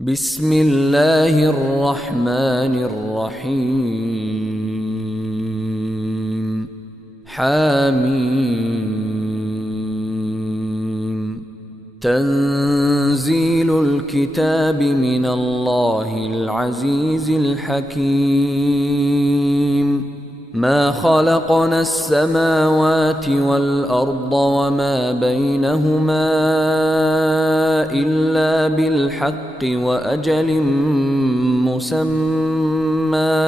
بسم الله الرحمن الرحيم حميم تنزيل الكتاب من الله العزيز الحكيم ما خلقنا السماوات والأرض وما بينهما إلا بالحق وأجل مسمى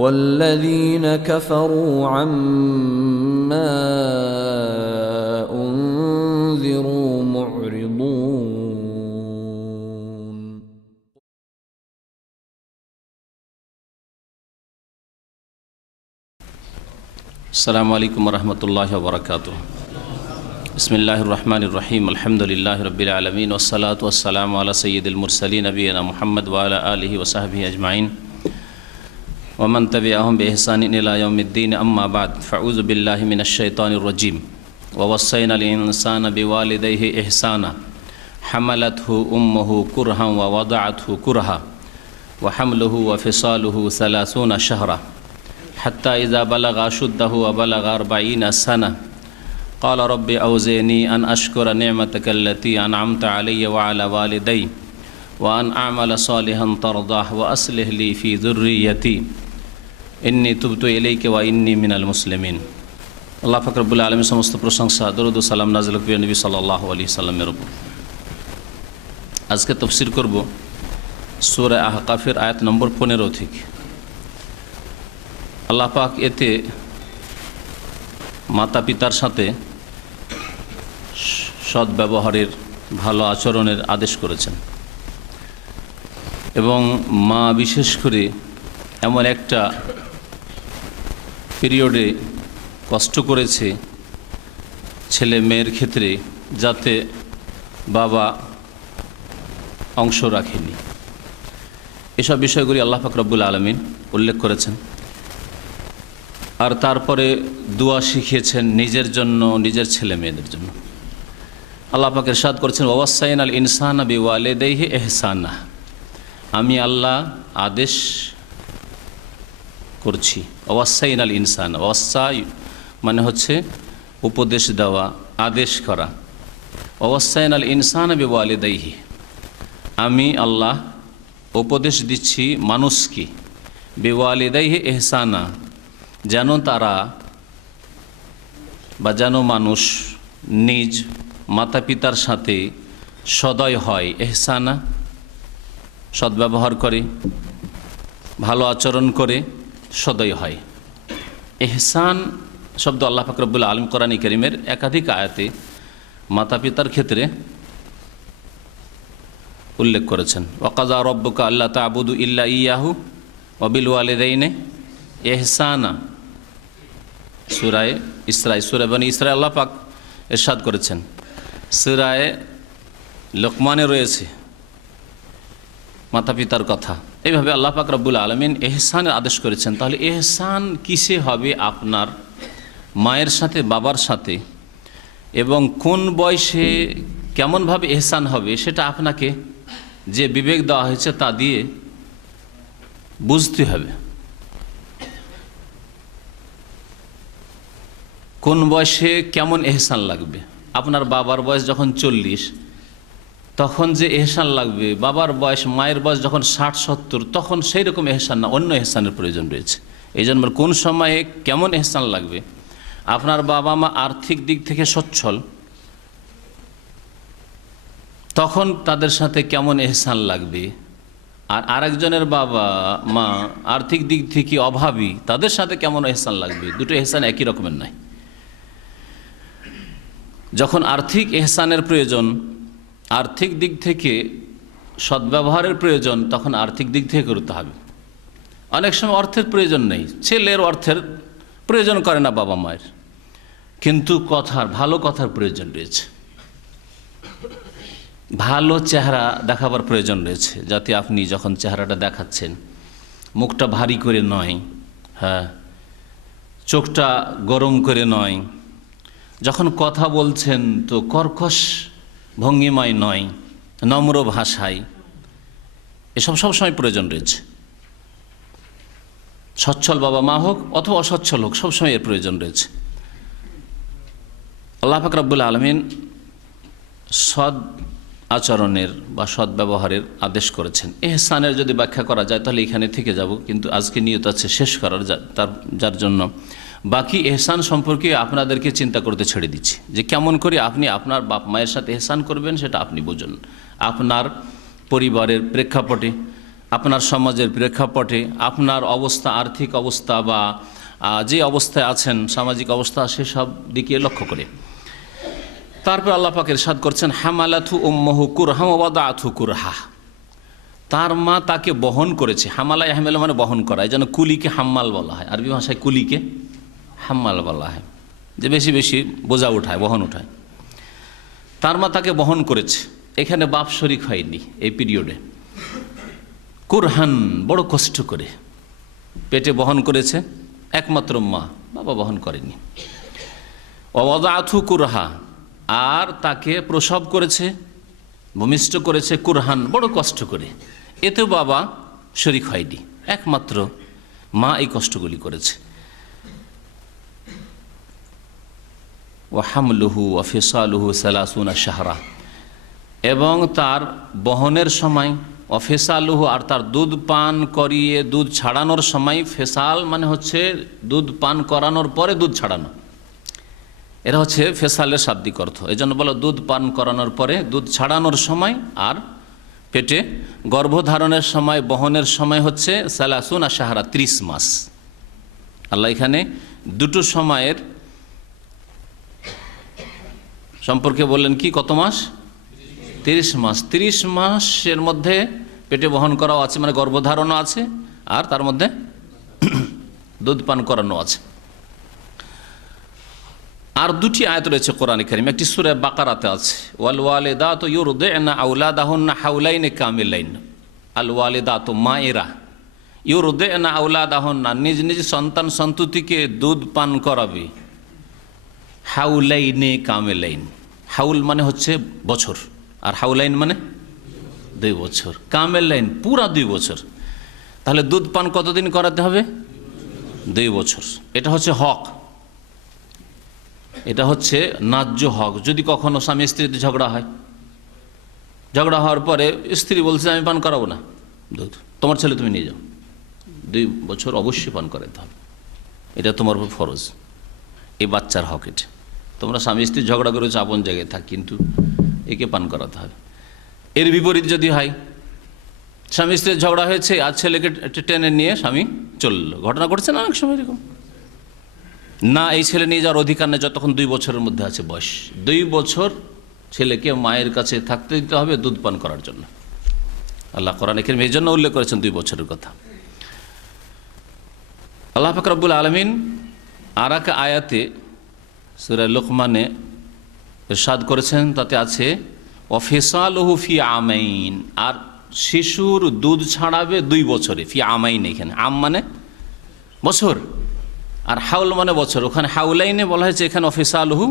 والذين كفروا عما أنذروا معرضون. السلام عليكم ورحمة الله وبركاته. بسم الله الرحمن الرحيم. الحمد لله رب العالمين والصلاة والسلام على سيد المرسلين نبينا محمد وعلى آله وصحبه أجمعين ومن تبعهم بإحسان إلى يوم الدين. أما بعد فأعوذ بالله من الشيطان الرجيم. ووصينا الإنسان بوالديه إحسانا حملته أمه كرها ووضعته كرها وحمله وفصاله 30 شهرا حتى إذا بلغ أشده وبلغ 40 سنة قال رب أوزعني أن أشكر نعمتك التي أنعمت علي وعلى والدي وأن أعمل صالحا ترضاه وأصلح لي في ذريتي إني تبت إليك وإني من المسلمين. আল্লাহ পাক রব্বুল আলামিন সমস্ত প্রশংসা দরুদ ও সালাম নাযিল করেন নবী সাল্লাল্লাহু আলাইহি সাল্লামের উপর। আজকে তাফসীর করব সূরা আহকাফের আয়াত নম্বর 15 থেকে। আল্লাহ পাক এতে মাতা পিতার সাথে সৎ ব্যবহারের ভালো আচরণের আদেশ করেছেন এবং মা বিশেষ করে এমন একটা পিরিয়ডে কষ্ট করেছে ছেলে মেয়ের ক্ষেত্রে যাতে বাবা অংশ রাখেনি। এসব বিষয়গুলি আল্লাহ পাক রব্বুল আলামিন উল্লেখ করেছেন আর তারপরে দোয়া শিখিয়েছেন নিজের জন্য নিজের ছেলে মেয়েদের জন্য। আল্লাহ পাক ইরশাদ করেছেন ওয়াসাইনাল ইনসানা বিওয়ালিদাইহি ইহসানা। আমি আল্লাহ আদেশ করছি। ওয়াসাইনাল ইনসানা, ওয়াসাই মানে হচ্ছে উপদেশ দেওয়া, আদেশ করা। ওয়াসাইনাল ইনসানা বিওয়ালিদাইহি, আমি আল্লাহ উপদেশ দিচ্ছি মানুষকে বিওয়ালিদাইহি ইহসানা, যেন তারা বা যেন মানুষ নিজ মাতা পিতার সাথে সদয় হয়, ইহসানা সদ্ব্যবহার করে, ভালো আচরণ করে সদয় হয়। ইহসান শব্দ আল্লাহ পাক রব্বুল আলামিন কোরআনে কারীমের একাধিক আয়াতে মাতা পিতার ক্ষেত্রে উল্লেখ করেছেন। ওয়াকাযা রাব্বুকা আল্লা তা'বুদু ইল্লা ইয়াহু ওয়া বিল ওয়ালিদাইনি ইহসানা, সূরা ইসরা, সূরা বনী ইসরা আল্লাহ পাক ইরশাদ করেছেন। সূরা লোকমানে রয়েছে মাতা পিতার কথা। এইভাবে আল্লাহ পাক রব্বুল আলামিন ইহসানের আদেশ করেছেন। তাহলে ইহসান কিসে হবে? আপনার মায়ের সাথে বাবার সাথে, এবং কোন বয়সে কেমনভাবে ইহসান হবে সেটা আপনাকে যে বিবেক দেওয়া হয়েছে তা দিয়ে বুঝতে হবে। কোন বয়সে কেমন ইহসান লাগবে? আপনার বাবার বয়স যখন 40 তখন যে ইহসান লাগবে, বাবার বয়স মায়ের বয়স যখন 60-70 তখন সেই রকম ইহসান না, অন্য ইহসানের প্রয়োজন রয়েছে। এই জন্য কোন সময়ে কেমন ইহসান লাগবে? আপনার বাবা মা আর্থিক দিক থেকে সচ্ছল, তখন তাদের সাথে কেমন ইহসান লাগবে। আর আরেকজনের বাবা মা আর্থিক দিক থেকে অভাবী, তাদের সাথে কেমন ইহসান লাগবে। দুটো ইহসান একই রকমের নয়। যখন আর্থিক ইহসানের প্রয়োজন, আর্থিক দিক থেকে সদ্ব্যবহারের প্রয়োজন, তখন আর্থিক দিক থেকে করতে হবে। অনেক সময় অর্থের প্রয়োজন নেই, ছেলের অর্থের প্রয়োজন করে না বাবা মায়ের, কিন্তু ভালো কথার প্রয়োজন রয়েছে, ভালো চেহারা দেখাবার প্রয়োজন রয়েছে, যাতে আপনি যখন চেহারাটা দেখাচ্ছেন মুখটা ভারী করে নয়, হ্যাঁ, চোখটা গরম করে নয়, যখন কথা বলছেন তো কর্কশ ভঙ্গিমায় নয়, নম্র ভাষায়, এসব সবসময় প্রয়োজন রয়েছে। সচ্ছল বাবা মা হোক অথবা অসচ্ছল হোক, সবসময় এর প্রয়োজন রয়েছে। আল্লাহ পাক রব্বুল আলামিন সৎ আচরণের বা সৎ ব্যবহারের আদেশ করেছেন। ইহসানের যদি ব্যাখ্যা করা যায় তাহলে এখানে থেকে যাব, কিন্তু আজকে নিয়ত আছে শেষ করার, যার জন্য বাকি এহসান সম্পর্কে আপনাদেরকে চিন্তা করতে ছেড়ে দিচ্ছি, যে কেমন করে আপনি আপনার বাপ মায়ের সাথে এহসান করবেন সেটা আপনি বুঝুন। আপনার পরিবারের প্রেক্ষাপটে, আপনার সমাজের প্রেক্ষাপটে, আপনার অবস্থা, আর্থিক অবস্থা বা যে অবস্থায় আছেন, সামাজিক অবস্থা, সেসব দিকে লক্ষ্য করে। তারপর আল্লাহ পাক ইরশাদ করছেন, হামালাথু উম্মুহু কুরহা ওয়া ওয়াদাআথু কুরহা। তার মা তাকে বহন করেছে। হামালা ইয়াহমিলু মানে বহন করা, এই জন্য কুলিকে হাম্মাল বলা হয়। আরবি ভাষায় কুলিকে হাম্মাল বলা হয়, যে বেশি বেশি বোঝা উঠায়, বহন উঠায়। তার মা তাকে বহন করেছে। এখানে বাপ শরিক হয়নি এই পিরিয়ডে। কুরহান, বড় কষ্ট করে পেটে বহন করেছে একমাত্র মা, বাবা বহন করেনি। ওয়া ওয়াদাআথু কুরহা, আর তাকে প্রসব করেছে, ভূমিষ্ঠ করেছে কুরহান, বড় কষ্ট করে। এতেও বাবা শরিক হয়নি, একমাত্র মা এই কষ্টগুলি করেছে। ওয়া হামলুহু ওয়া ফিসালুহু সালাসুনা শাহরা, এবং তার বহনের সময়, ওয়া ফিসালুহু, আর তার দুধ পান করিয়ে দুধ ছাড়ানোর সময়। ফেসাল মানে হচ্ছে দুধ পান করানোর পরে দুধ ছাড়ানো, এরা হচ্ছে ফেসালের শাব্দিক অর্থ। এই জন্য বলো দুধ পান করানোর পরে, দুধ ছাড়ানোর সময়, আর পেটে গর্ভধারণের সময়, বহনের সময় হচ্ছে সালাসুনা শাহরা, 30 মাস। আল্লাহ এখানে দুটো সময়ের সম্পর্কে বললেন কি, কত মাস? 30 মাস। 30 মাসের মধ্যে পেটে বহন করাও আছে, মানে গর্ভধারণও আছে, আর তার মধ্যে দুধ পান করানো আছে। আর দুটি আয়াত রয়েছে কোরআনে কারীম, একটি সূরা বাকারাতে আছে, ওয়াল ওয়ালিদাতু ইউরদি'না আওলাদাহুন্না হাওলাইনি কামিলাইন। আল ওয়ালিদাতু, মায়েরা, ইউরদি'না আওলাদাহুন্না, নিজ নিজ সন্তান সন্ততিকে দুধ পান করাবে, হাউলাইনে কামিলাইন। হাউল মানে হচ্ছে বছর, আর হাউলাইন মানে 2 বছর, কামিলাইন পুরা 2 বছর। তাহলে দুধ পান কতদিন করাতে হবে? 2 বছর। এটা হচ্ছে হক, এটা হচ্ছে ন্যায্য হক। যদি কখনো স্বামী স্ত্রীতে ঝগড়া হয়, ঝগড়া হওয়ার পরে স্ত্রী বলছে আমি পান করাবো না দুধ, তোমার ছেলে তুমি নিয়ে যাও, 2 বছর অবশ্যই পান করাতে হবে, এটা তোমার উপর ফরজ। এই বাচ্চার হক এটা। তোমরা স্বামী স্ত্রী ঝগড়া করেছো, আপন জায়গায় থাক, কিন্তু একে পান করাতে হবে। এর বিপরীত যদি হয়, স্বামী স্ত্রীর ঝগড়া হয়েছে আর ছেলেকে টেনে নিয়ে স্বামী চললো, ঘটনা ঘটছে না অনেক সময় এরকম, না এই ছেলে নিয়ে যাওয়ার অধিকার নেই যতক্ষণ 2 বছরের মধ্যে আছে বয়স। 2 বছর ছেলেকে মায়ের কাছে থাকতে দিতে হবে দুধ পান করার জন্য। আল্লাহ কোরআনে কারীমে এই জন্য উল্লেখ করেছেন 2 বছরের কথা। আল্লাহ পাক রব্বুল আলামিন আর এক আয়াতে সূরা লুকমানে ইরশাদ করেছেন, তাতে আছে ওয়া ফিসালুহু ফি আমাইন, আর শিশুর দুধ ছাড়াবে 2 বছরে। ফি আমাইন, এখানে আম মানে বছর, আর হাউল মানে বছর। ওখানে হাউলাইনে বলা হয়েছে, এখানে ফিসালুহু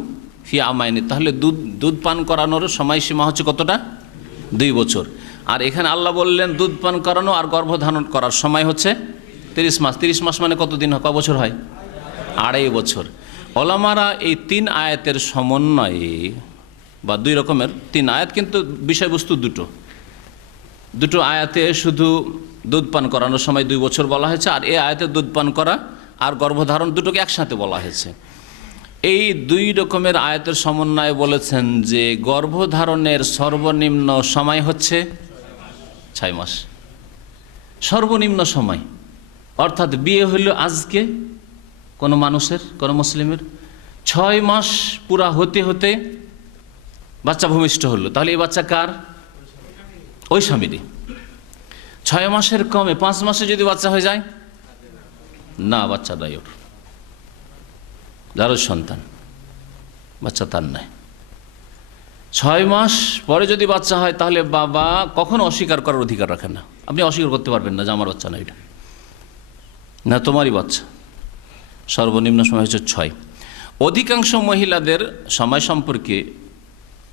ফি আমাইন। তাহলে দুধ পান করানোর সময়সীমা হচ্ছে কতটা? 2 বছর। আর এখানে আল্লাহ বললেন দুধ পান করানো আর গর্ভধারণ করার সময় হচ্ছে 30 মাস। 30 মাস মানে কতদিন হয়, কয় বছর হয়? 2.5 বছর। ওলামারা এই 3 আয়াতের সমন্বয়ে, বা 2 রকমের 3 আয়াত, কিন্তু বিষয়বস্তু দুটো আয়াতে শুধু দুধ পান করানোর সময় 2 বছর বলা হয়েছে, আর এই আয়াতে দুধ পান করা আর গর্ভধারণ দুটোকে একসাথে বলা হয়েছে। এই 2 রকমের আয়াতের সমন্বয়ে বলেছেন যে গর্ভধারণের সর্বনিম্ন সময় হচ্ছে 6 মাস, সর্বনিম্ন সময়। অর্থাৎ বিয়ে হইল আজকে কোনো মানুষের, কোনো মুসলিমের, 6 মাস পুরা হতে হতে বাচ্চা ভূমিষ্ঠ হলো, তাহলে এই বাচ্চা কার? ওই স্বামীরই। 6 মাসের কমে 5 মাসে যদি বাচ্চা হয়ে যায়, না, বাচ্চা নাই ওর, যারও সন্তান, বাচ্চা তার নাই। 6 মাস পরে যদি বাচ্চা হয়, তাহলে বাবা কখনো অস্বীকার করার অধিকার রাখেন না। আপনি অস্বীকার করতে পারবেন না যে আমার বাচ্চা না, এটা না তোমারই বাচ্চা। সর্বনিম্ন সময় হচ্ছে 6। অধিকাংশ মহিলাদের সময় সম্পর্কে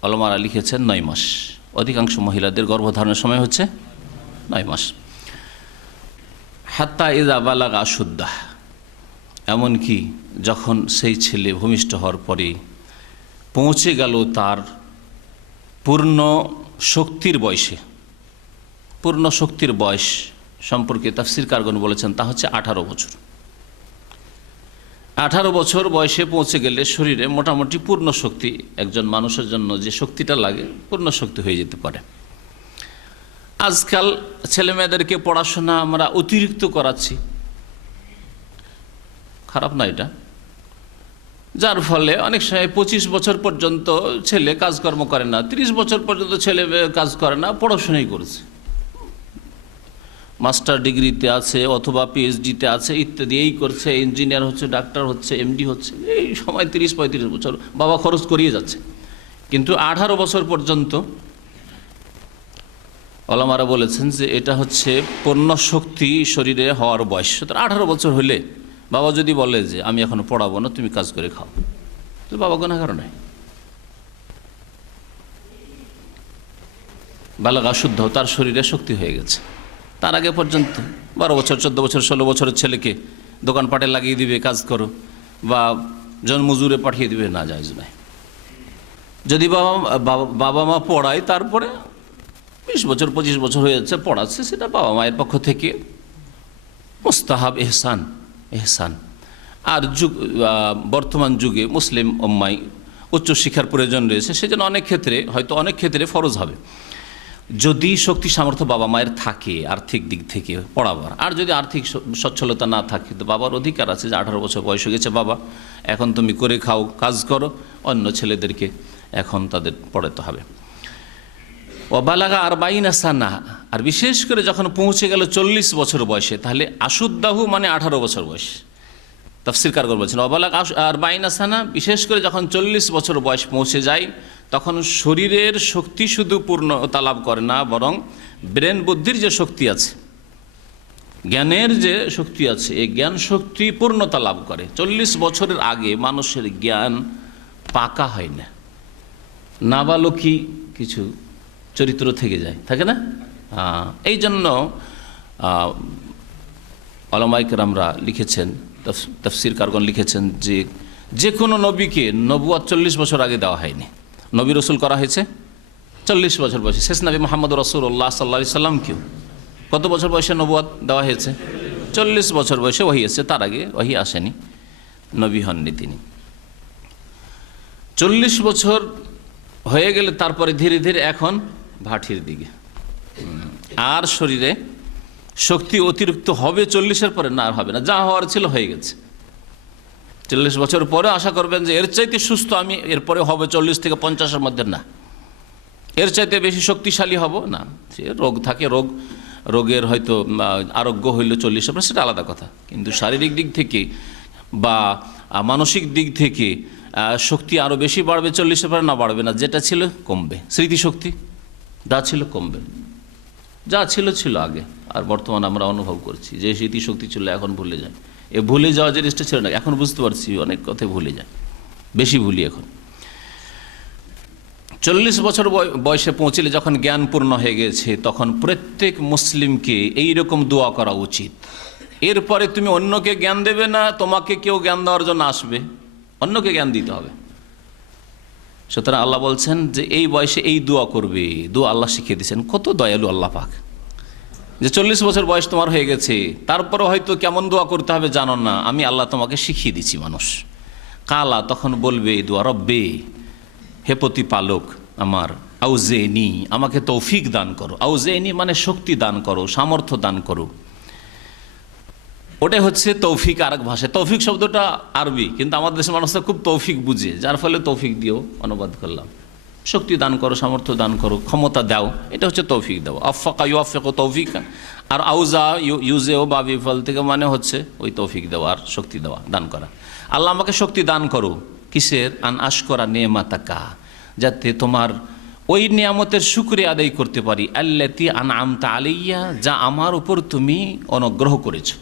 ওলামারা লিখেছেন 9 মাস। অধিকাংশ মহিলাদের গর্ভধারণের সময় হচ্ছে 9 মাস। হাত্তা ইযা বালাগা আশুদ্দাহ, এমনকি যখন সেই ছেলে ভূমিষ্ঠ হওয়ার পরে পৌঁছে গেল তার পূর্ণ শক্তির বয়সে। পূর্ণ শক্তির বয়স সম্পর্কে তাফসীরকারগণ বলেছেন তা হচ্ছে 18 বছর। 18 বছর বয়সে পৌঁছে গেলে শরীরে মোটামুটি পূর্ণ শক্তি, একজন মানুষের জন্য যে শক্তিটা লাগে পূর্ণ শক্তি হয়ে যেতে পারে। আজকাল ছেলেমেয়েদেরকে পড়াশোনা আমরা অতিরিক্ত করাচ্ছি, খারাপ না এটা, যার ফলে অনেক সময় 25 বছর পর্যন্ত ছেলে কাজকর্ম করে না, 30 বছর পর্যন্ত ছেলে কাজ করে না, পড়াশোনাই করেছে, মাস্টার ডিগ্রিতে আছে অথবা পিএইচডিতে আছে ইত্যাদি, এই করছে, ইঞ্জিনিয়ার হচ্ছে, ডাক্তার হচ্ছে, এমডি হচ্ছে, এই সময় 30-35 বছর বাবা খরচ করিয়ে যাচ্ছে। কিন্তু 18 বছর পর্যন্ত ওলামারা বলেছেন যে এটা হচ্ছে পূর্ণ শক্তি শরীরে হওয়ার বয়স। সুতরাং 18 বছর হলে বাবা যদি বলে যে আমি এখন পড়াবো না, তুমি কাজ করে খাও, তো বাবা গুনাহগার নয়। বালাগা শুদ্ধ, তার শরীরে শক্তি হয়ে গেছে। তার আগে পর্যন্ত 12 বছর 14 বছর 16 বছরের ছেলেকে দোকানপাটে লাগিয়ে দিবে কাজ করো বা জনমজুরে পাঠিয়ে দিবে, না জায়েজ নয়। যদি বাবা মা পড়ায় তারপরে 20 বছর 25 বছর হয়ে যাচ্ছে পড়াচ্ছে, সেটা বাবা মায়ের পক্ষ থেকে মুস্তাহাব, এহসান। আর বর্তমান যুগে মুসলিম উম্মায় উচ্চশিক্ষার প্রয়োজন রয়েছে, সেজন্য অনেক ক্ষেত্রে ফরজ হবে যদি শক্তি সামর্থ্য বাবা মায়ের থাকে আর্থিক দিক থেকে পড়াবার। আর যদি আর্থিক সচ্ছলতা না থাকে তো বাবার অধিকার আছে যে 18 বছর বয়স হয়ে গেছে বাবা, এখন তুমি করে খাও, কাজ করো, অন্য ছেলেদেরকে এখন তাদের পড়াতে হবে। ওয়াবালাগা 40 সানা, আর বিশেষ করে যখন পৌঁছে গেল 40 বছর বয়সে, তাহলে আশুদ্দাহু মানে 18 বছর বয়স। তাফসীরকারগণ বলছেন ওয়াবালাগা 40 সানা, বিশেষ করে যখন 40 বছর বয়স পৌঁছে যায় তখন শরীরের শক্তি শুধু পূর্ণতা লাভ করে না, বরং ব্রেন বুদ্ধির যে শক্তি আছে, জ্ঞানের যে শক্তি আছে, এই জ্ঞান শক্তি পূর্ণতা লাভ করে। 40 বছরের আগে মানুষের জ্ঞান পাকা হয় না, নাবালকি কিছু চরিত্র থেকে যায়, থাকে না? এই জন্য উলামায়ে কেরামরা লিখেছেন, তাফসীরকারগণ লিখেছেন যে কোনো নবীকে নবুয়ত 40 বছর আগে দেওয়া হয়নি। নবী রসুল করা হয়েছে 40 বছর বয়সে। শেষ নবী মুহাম্মদ রাসূলুল্লাহ সাল্লাল্লাহু আলাইহি সাল্লামকেও কত বছর বয়সে নবুয়ত দেওয়া হয়েছে? 40 বছর বয়সে ওহী এসেছে, তার আগে ওহী আসেনি, নবী হননি তিনি। 40 বছর হয়ে গেলে তারপরে ধীরে ধীরে এখন ভাটির দিকে, আর শরীরে শক্তি অতিরিক্ত হবে 40-এর পরে, না আর হবে না, যা হওয়ার ছিল হয়ে গেছে। 40 বছর পরে আশা করবেন যে এর চাইতে সুস্থ আমি এরপরে হবে 40 থেকে 50-এর মধ্যে, না এর চাইতে বেশি শক্তিশালী হব না। সে রোগ থাকে, রোগের হয়তো আরোগ্য হইল 40-এর পরে, সেটা আলাদা কথা। কিন্তু শারীরিক দিক থেকে বা মানসিক দিক থেকে শক্তি আরও বেশি বাড়বে 40-এর পরে, না বাড়বে না, যেটা ছিল কমবে। স্মৃতিশক্তি যা ছিল কমবে, যা ছিল আগে। আর বর্তমানে আমরা অনুভব করছি যে স্মৃতিশক্তি ছিল এখন ভুলে যায়। এ ভুলে যাওয়া জিনিসটা ছিল না, এখন বুঝতে পারছি অনেক কথাই ভুলে যায়, বেশি ভুলি এখন। 40 বছর বয়সে পৌঁছলে যখন জ্ঞান পূর্ণ হয়ে গেছে, তখন প্রত্যেক মুসলিমকে এই রকম দোয়া করা উচিত। এরপরে তুমি অন্যকে জ্ঞান দেবে না, তোমাকে কেউ জ্ঞান দেওয়ার জন্য আসবে, অন্যকে জ্ঞান দিতে হবে। সুতরাং আল্লাহ বলছেন যে এই বয়সে এই দোয়া করবে, দোয়া আল্লাহ শিখিয়ে দিয়েছেন। কত দয়ালু আল্লাহ পাক, যে 40 বছর বয়স তোমার হয়ে গেছে, তারপরে হয়তো কেমন দোয়া করতে হবে জানো না, আমি আল্লাহ তোমাকে শিখিয়ে দিচ্ছি। মানুষ কালা তখন বলবে এই দোয়া, রব্বে, হে প্রতিপালক আমার, আউজেনি, আমাকে তৌফিক দান করো। আউজেনি মানে শক্তি দান করো, সামর্থ্য দান করো, ওটাই হচ্ছে তৌফিক। আরেক ভাষায় তৌফিক শব্দটা আরবি, কিন্তু আমাদের দেশের মানুষরা খুব তৌফিক বুঝে, যার ফলে তৌফিক দিয়েও অনুবাদ করলাম। শক্তি দান করো, সামর্থ্য দান করো, ক্ষমতা দাও, এটা হচ্ছে তৌফিক দেওয়া। আফাকা ইউআফিকু তৌফিকা, আর আউজা ইউজেও বা বিফল থেকে মানে হচ্ছে ওই তৌফিক দেওয়া আর শক্তি দেওয়া, দান করা। আল্লাহ আমাকে শক্তি দান করো, কিসের? আন আশকরা নেমাতাকা, যাতে তোমার ওই নিয়ামতের শুকরিয়া আদায় করতে পারি। আল্লাতি আনআমতা আলাইয়া, যা আমার উপর তুমি অনুগ্রহ করেছো,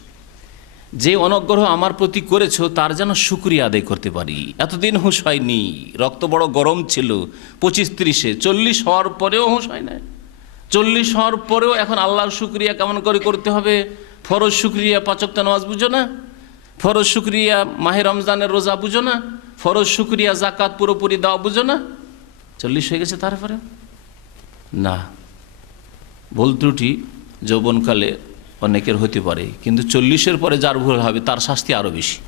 যে অনুগ্রহ আমার প্রতি করেছো তার যেন শুকরিয়া আদায় করতে পারি। এতদিন হুঁশ হয়নি, রক্ত বড় গরম ছিল 25-30-এ, 40 হওয়ার পরেও হুঁশ হয় না, 40 হওয়ার পরেও এখন আল্লাহর শুকরিয়া কেমন করে করতে হবে? ফরজ শুকরিয়া 5 ওয়াক্ত নামাজ বুঝো না? ফরজ শুকরিয়া মাহে রমজানের রোজা বুঝো না? ফরজ শুকরিয়া জাকাত পুরোপুরি দেওয়া বুঝো না? 40 হয়ে গেছে তারপরে না। ভুল ত্রুটি যৌবনকালে অনেকের হতে পারে, কিন্তু 40-এর পরে যার ভুল হবে তার শাস্তি আরও বেশি।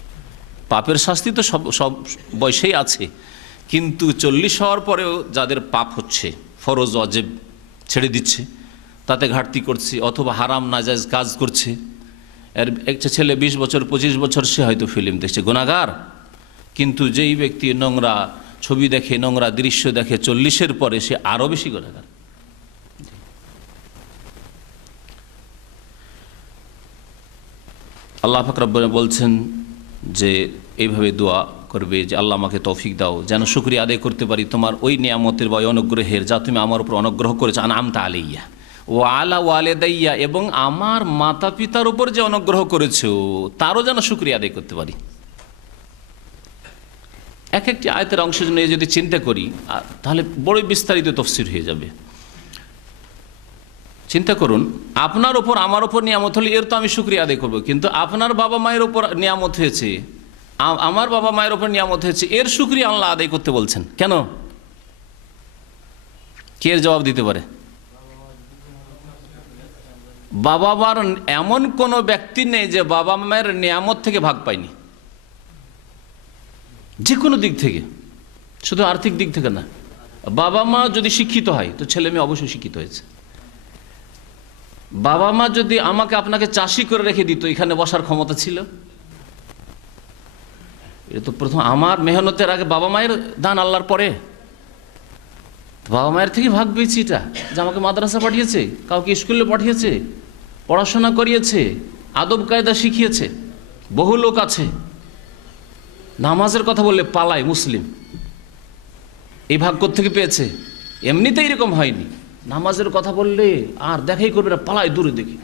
পাপের শাস্তি তো সব বয়সেই আছে, কিন্তু 40 হওয়ার পরেও যাদের পাপ হচ্ছে, ফরজ ওয়াজিব ছেড়ে দিচ্ছে, তাতে ঘাটতি করছে, অথবা হারাম নাজায়েজ কাজ করছে। এর একটা ছেলে 20 বছর 25 বছর সে হয়তো ফিল্ম দেখছে, গুনাহগার। কিন্তু যেই ব্যক্তি নোংরা ছবি দেখে, নোংরা দৃশ্য দেখে, 40-এর পরে সে আরও বেশি গুনাহগার। আল্লাহ পাক রব্বুল বলছেন যে এইভাবে দোয়া করবে যে আল্লাহ আমাকে তৌফিক দাও যেন শুকরিয়া আদায় করতে পারি তোমার ওই নিয়ামতের বা অনুগ্রহের যা তুমি আমার উপর অনুগ্রহ করেছো, আনআমতা আলাইয়া ওয়া আলা ওয়ালিদাইয়া, এবং আমার মাতা পিতার উপর যে অনুগ্রহ করেছো তারও যেন শুকরিয়া আদায় করতে পারি। এক একটি আয়াতের অংশ নিয়ে যদি চিন্তা করি তাহলে বড় বিস্তারিত তাফসীর হয়ে যাবে। চিন্তা করুন, আপনার ওপর আমার ওপর নিয়ামত হলে এর তো আমি শুকরিয়া আদায় করবো, কিন্তু আপনার বাবা মায়ের ওপর নিয়ামত হয়েছে, আমার বাবা মায়ের ওপর নিয়ামত হয়েছে, এর শুকরিয়া আল্লাহ আদায় করতে বলছেন কেন? কে এর জবাব দিতে পারে? বাবা মার এমন কোনো ব্যক্তি নেই যে বাবা মায়ের নিয়ামত থেকে ভাগ পায়নি, যে কোনো দিক থেকে, শুধু আর্থিক দিক থেকে না। বাবা মা যদি শিক্ষিত হয় তো ছেলে মেয়ে অবশ্যই শিক্ষিত হয়েছে। বাবা মা যদি আমাকে আপনাকে চাষি করে রেখে দিত, এখানে বসার ক্ষমতা ছিল? এটা তো প্রথম আমার মেহনতের আগে বাবা মায়ের দান, আল্লাহর পরে বাবা মায়ের থেকে ভাগ পেয়েছি। এটা যে আমাকে মাদ্রাসা পাঠিয়েছে, কাউকে স্কুলে পাঠিয়েছে, পড়াশোনা করিয়েছে, আদব কায়দা শিখিয়েছে। বহু লোক আছে নামাজের কথা বললে পালায় মুসলিম, এই ভাগ থেকে পেয়েছে। এমনিতে এরকম হয়নি, নামাজের কথা বললে আর দেখাই করবে না, পালায় দূরে দেখি।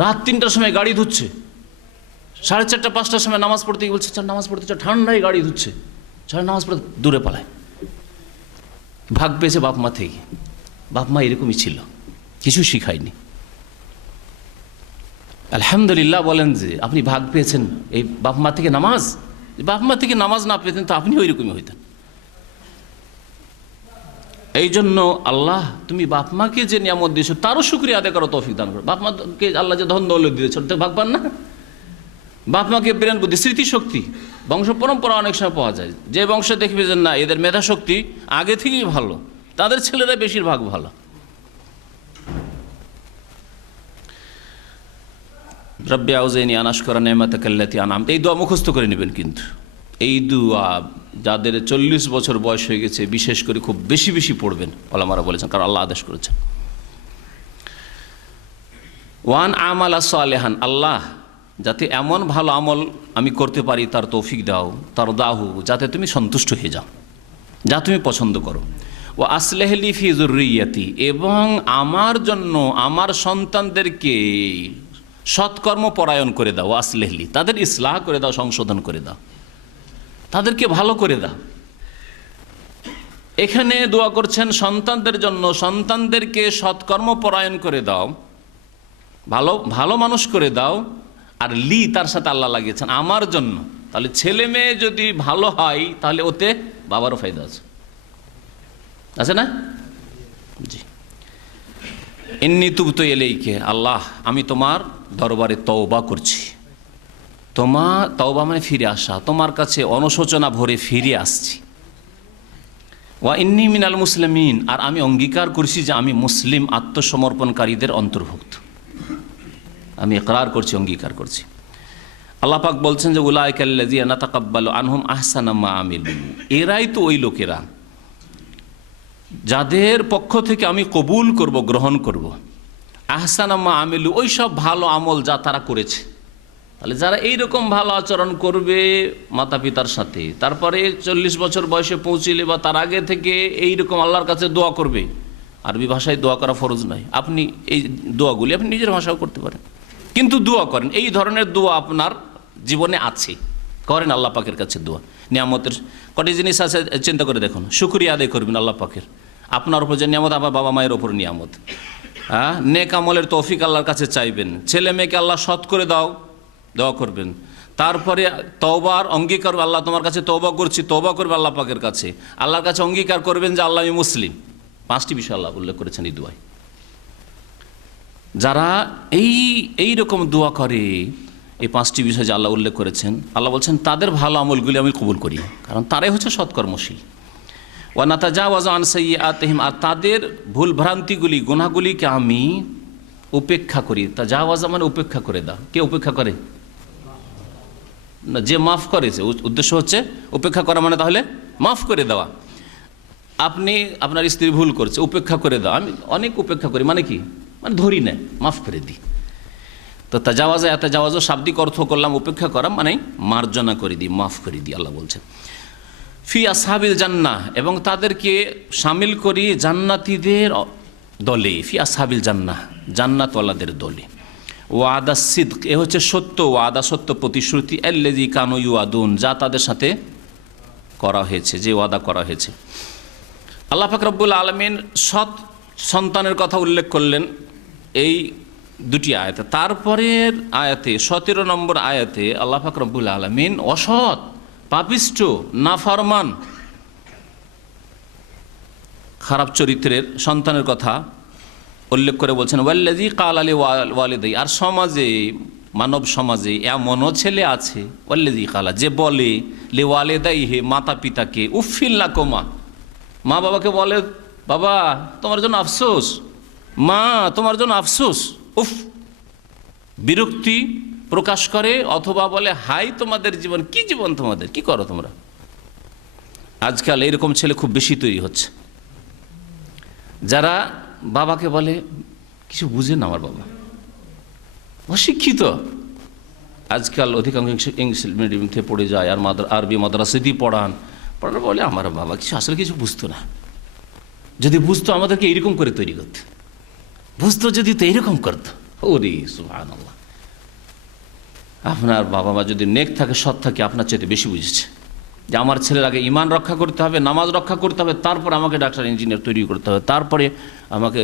রাত 3টার সময় গাড়ি ধুচ্ছে, 4:30 5টার সময় নামাজ পড়তে গিয়ে বলছে নামাজ পড়তে চাও, ঠান্ডায় গাড়ি ধুচ্ছে, নামাজ পড়তে দূরে পালায়। ভাগ পেয়েছে বাপ মা থেকে। বাপ মা এরকমই ছিল, কিছু শিখায়নি। আলহামদুলিল্লাহ বলেন যে আপনি ভাগ পেয়েছেন এই বাপ মা থেকে নামাজ। বাপ মা থেকে নামাজ না পেতেন তো আপনি ওইরকমই হইতেন। এই জন্য আল্লাহ তুমি বাপ মাকে যে নিয়ামত দিয়েছো তারও শুকরিয়া আদায় করো, তৌফিক দান করো। বাপ মাকে আল্লাহ যে ধন দৌলত দিয়েছে ভাগ পান না? বাপ মাকে ব্রেন বুদ্ধি স্মৃতিশক্তি বংশ পরম্পরা অনেক সময় পাওয়া যায়। যে বংশে দেখবে যে না এদের মেধা শক্তি আগে থেকেই ভালো, তাদের ছেলেরা বেশিরভাগ ভালো। রব্বি আউজিনি আন আশকুরা নি'মাতাকাল্লাতী আন'আমতা, এই দোয়া মুখস্থ করে নেবেন। কিন্তু এই দোয়া যাদের 40 বছর বয়স হয়ে গেছে বিশেষ করে খুব বেশি বেশি পড়বেন, ওলামারা বলেছেন, কারণ আল্লাহ আদেশ করেছেন। ওয়ান আমালা সালেহান, আল্লাহ যাতে এমন ভালো আমল আমি করতে পারি তার তৌফিক দাও, তার দাহু যাতে তুমি সন্তুষ্ট হয়ে যাও, যা তুমি পছন্দ করো। ও আসলেহলি ফি যুররিয়াতি, এবং আমার জন্য আমার সন্তানদেরকে সৎকর্ম পরায়ণ করে দাও। আসলেহলি তাদের ইসলাহ করে দাও, সংশোধন করে দাও, তাদেরকে ভালো করে দাও। এখানে দোয়া করছেন সন্তানদের জন্য, সন্তানদেরকে সৎকর্ম পরায়ণ করে দাও, ভালো ভালো মানুষ করে দাও। আর লি তার সাথে আল্লাহ লাগিয়েছেন আমার জন্য। তাহলে ছেলে মেয়ে যদি ভালো হয় তাহলে ওতে বাবারও ফায়দা আছে, আছে না? জি। ইন্নী তুবতু ইলাইকা, আল্লাহ আমি তোমার দরবারে তওবা করছি। তোমার তওবা মানে ফিরে আসা, তোমার কাছে অনুশোচনা ভরে ফিরে আসছি। ওয়া ইন্নী মিনাল মুসলিমিন, আর আমি অঙ্গীকার করছি যে আমি মুসলিম আত্মসমর্পণকারীদের অন্তর্ভুক্ত। আমি ইকরার করছি, অঙ্গীকার করছি। আল্লাহ পাক বলছেন যে উলাইকাল্লাযীনা নাতাকাব্বালু আনহুম আহসানা মা আমিলু, এরাই তো ওই লোকেরা যাদের পক্ষ থেকে আমি কবুল করব, গ্রহণ করব। আহসানা মা আমিলু, ওই সব ভালো আমল যা তারা করেছে। তাহলে যারা এইরকম ভালো আচরণ করবে মাতা পিতার সাথে, তারপরে 40 বছর বয়সে পৌঁছলে বা তার আগে থেকে এইরকম আল্লাহর কাছে দোয়া করবে। আরবি ভাষায় দোয়া করা ফরজ নয়, আপনি এই দোয়াগুলি আপনি নিজের ভাষাও করতে পারেন, কিন্তু দোয়া করেন। এই ধরনের দোয়া আপনার জীবনে আছে, করেন আল্লাহ পাকের কাছে দোয়া। নিয়ামতের কটি জিনিস আছে চিন্তা করে দেখুন। শুকরিয়া আদায় করবেন আল্লাহ পাকের, আপনার উপর যে নিয়ামত, আবার বাবা মায়ের ওপর নিয়ামত। হ্যাঁ, নেক আমলের তৌফিক আল্লাহর কাছে চাইবেন। ছেলে মেয়েকে আল্লাহ সৎ করে দাও, দোয়া করবেন। তারপরে তওবার অঙ্গীকার, আল্লাহ তোমার কাছে তওবা করছি, তওবা করবে আল্লাহ পাকের কাছে। আল্লাহর কাছে অঙ্গীকার করবেন যে আল্লাহ আমি মুসলিম। 5টি বিষয় আল্লাহ উল্লেখ করেছেন এই দোয়ায়। যারা এই রকম দোয়া করে, এই 5টি বিষয় যে আল্লাহ উল্লেখ করেছেন, আল্লাহ বলছেন তাদের ভালো আমলগুলি আমি কবুল করি, কারণ তারাই হচ্ছে সৎকর্মশীল। ওয়া নাতাজাওয়াজু আন সাইয়্যাতিহিম, আর তাদের ভুল ভ্রান্তিগুলি, গুনাহগুলিকে আমি উপেক্ষা করি। তাজাওয়াজা মানে উপেক্ষা করে দাও। কে উপেক্ষা করে? না, যে মাফ করেছে। উদ্দেশ্য হচ্ছে উপেক্ষা করা মানে তাহলে মাফ করে দেওয়া। আপনি আপনার স্ত্রী ভুল করছে, উপেক্ষা করে দাও। আমি অনেক উপেক্ষা করি, মানে কি? মানে ধরি না, মাফ করে দিই। তো তাজাওয়াজও শাব্দিক অর্থ করলাম উপেক্ষা করা, মানে মার্জনা করে দিই, মাফ করে দিই। আল্লাহ বলছেন ফি আসহাবিল জান্নাহ, এবং তাদেরকে শামিল করি জান্নাতীদের দলে। ফি আসহাবিল জান্নাহ, জান্নাতওয়ালাদের দলে। ওয়াদা সিদক, এ হচ্ছে সত্য, ওয়াদা সত্য প্রতিশ্রুতি। আল্লাযী কানু ইউআদুন, যা তাদের সাথে করা হয়েছে, যে ওয়াদা করা হয়েছে। আল্লাহ পাক রব্বুল আলামিন সৎ সন্তানের কথা উল্লেখ করলেন এই 2টি আয়াতে। তারপরের আয়াতে 17 নম্বর আয়াতে আল্লাহ পাক রব্বুল আলামিন অসৎ, পাপিষ্ঠ, নাফরমান, খারাপ চরিত্রের সন্তানের কথা উল্লেখ করে বলছেন ওয়াল্লাযী ক্বালা লিওয়ালিদাইহি, আর সমাজে, মানব সমাজে এমনও ছেলে আছে, ওয়াল্লাযী ক্বালা, যে বলে লিওয়ালিদাইহি, মাতা পিতাকে, উফফিল লাকুমা, মা বাবাকে বলে বাবা তোমার জন্য আফসোস, মা তোমার জন্য আফসোস, উফ, বিরক্তি প্রকাশ করে, অথবা বলে হাই তোমাদের জীবন, কি জীবন তোমাদের, কি করো তোমরা। আজকাল এরকম ছেলে খুব বেশি তৈরি হচ্ছে, যারা বাবাকে বলে কিছু বুঝে না আমার বাবা, অশিক্ষিত। আজকাল অধিকাংশ ইংলিশ মিডিয়াম থেকে পড়ে যায়, আর আরবি মাদ্রাসাতেই পড়ান বলে আমার বাবা আসলে কিছু বুঝতো না। যদি বুঝতো আমাদেরকে এইরকম করে তৈরি করত, বুঝতো যদি তো এইরকম করতো। ওরে সুবহানাল্লাহ, আপনার বাবা মা যদি নেক থাকে, সৎ থাকে, আপনার চাইতে বেশি বুঝেছে যে আমার ছেলের আগে ঈমান রক্ষা করতে হবে, নামাজ রক্ষা করতে হবে, তারপর আমাকে ডাক্তার ইঞ্জিনিয়ার তৈরি করতে হবে, তারপরে আমাকে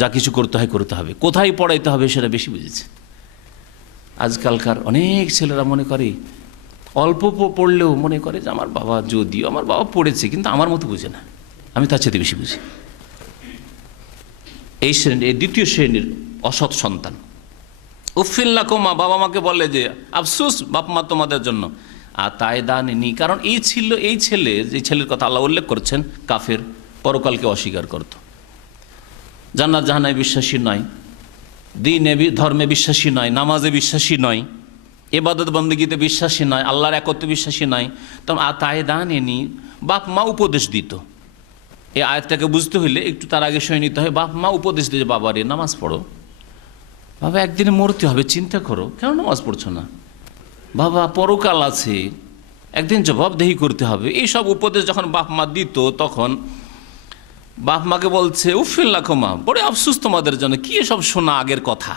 যা কিছু করতে হয় করতে হবে, কোথায় পড়াইতে হবে সেটা বেশি বুঝেছে। আজকালকার অনেক ছেলেরা মনে করে, অল্প পড়লেও মনে করে যে আমার বাবা, যদিও আমার বাবা পড়েছে কিন্তু আমার মতো বুঝে না, আমি তার চাইতে বেশি বুঝি। এই শ্রেণী, এই 2য় শ্রেণীর অসৎ সন্তান। উফফিল লাকুমা, বাবা মাকে বলে যে আফসোস বাপ মা তোমাদের জন্য। আর তাই দানি, কারণ এই ছেলে, যে ছেলের কথা আল্লাহ উল্লেখ করছেন, কাফের, পরকালকে অস্বীকার করত, জান্নাত জাহান্নামে বিশ্বাসী নয়, দ্বীনে ধর্মে বিশ্বাসী নয়, নামাজে বিশ্বাসী নয়, ইবাদত বন্দেগীতে বিশ্বাসী নয়, আল্লাহর একত্বে বিশ্বাসী নয়। তখন তাই দানি, বাপ মা উপদেশ দিত। এই আয়াতটাকে বুঝতে হইলে একটু তার আগে শুনে নিতে হয়। বাপ মা উপদেশ দিতে, বাবা রে নামাজ পড়ো, বাবা একদিনে মরতে হবে, চিন্তা করো, কেন নামাজ পড়ছো না, বাবা পরকাল আছে, একদিন জবাবদেহি করতে হবে। এইসব উপদেশ যখন বাপ মা দিত, তখন বাপ মাকে বলছে উফফিল লাকুমা, বড় আফসোস তোমাদের জন্য, কি এসব শোনা আগের কথা।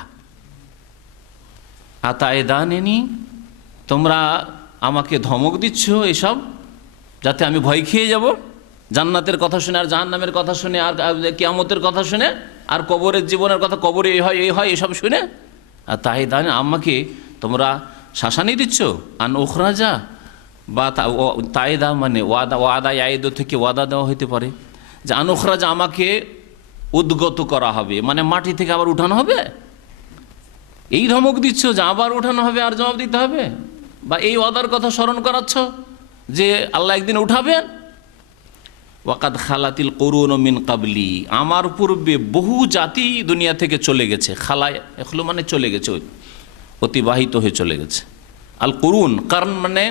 আতায়দানি, তোমরা আমাকে ধমক দিচ্ছ এসব, যাতে আমি ভয় খেয়ে যাব, জান্নাতের কথা শুনে, আর জাহান্নামের কথা শুনে, আর কিয়ামতের কথা শুনে, আর কবরের জীবনের কথা, কবরে এই হয় এসব শুনে। আর তাই দান, আমাকে তোমরা শাসানি দিচ্ছ। আন উখরাজা, বা তাইদা মানে ওয়াদা ইয়াইদ থেকে ওয়াদা দেওয়া হইতে পারে, যে আন উখরাজা, আমাকে উদ্গত করা হবে, মানে মাটি থেকে আবার উঠানো হবে। এই ধমক দিচ্ছ যে আবার উঠানো হবে আর জবাব দিতে হবে, বা এই ওয়াদার কথা স্মরণ করাচ্ছ যে আল্লাহ একদিন উঠাবেন। ওয়াকাদ খালাতিল কুরুন মিন কাবলি, আমার পূর্বে বহু জাতি দুনিয়া থেকে চলে গেছে। খালায় এখলো মানে চলে গেছে, অতিবাহিত হয়ে চলে গেছে। আল কুরুন, কারণ মানে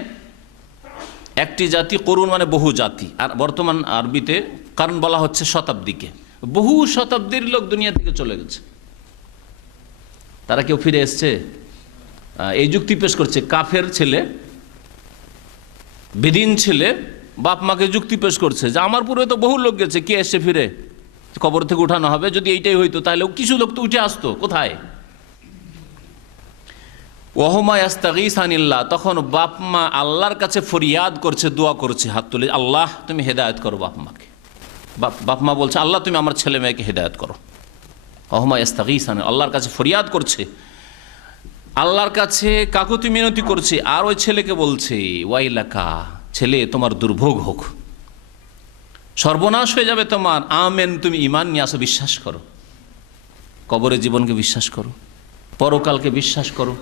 একটি জাতি, করুন মানে বহু জাতি। আর বর্তমান আরবিতে কারণ বলা হচ্ছে শতাব্দীকে। বহু শতাব্দীর লোক দুনিয়া থেকে চলে গেছে, তারা কেউ ফিরে এসছে? এই যুক্তি পেশ করছে কাফের ছেলে, বেদিন ছেলে, বাপ মাকে যুক্তি পেশ করছে যে আমার পূর্বে তো বহু লোক গেছে, কে এসছে ফিরে, কবর থেকে উঠানো হবে। যদি এইটাই হইতো তাহলে কিছু লোক তো উঠে আসতো, কোথায়? ওয়াহুমা ইয়াস্তাগীসানিল্লাহ, তখন বাপ মা আল্লাহর কাছে ফরিয়াদ করছে, দোয়া করছে, হাত তুলে, আল্লাহ তুমি হেদায়েত করো বাপ মাকে। বাপ মা বলছে আল্লাহ তুমি আমার ছেলে মেয়েকে হেদায়েত করো। অহমা ইস্তাগীসান, আল্লাহর কাছে ফরিয়াদ করছে, আল্লাহর কাছে কাকুতি মিনতি করছে। আর ওই ছেলেকে বলছে ওয়াইলাকা, ছেলে তোমার দুর্ভোগ হোক, সর্বনাশ হয়ে যাবে তোমার। আমেন, তুমি ঈমান নিয়ে আসো, বিশ্বাস করো, কবরের জীবনকে বিশ্বাস করো, পরকালকে বিশ্বাস করো,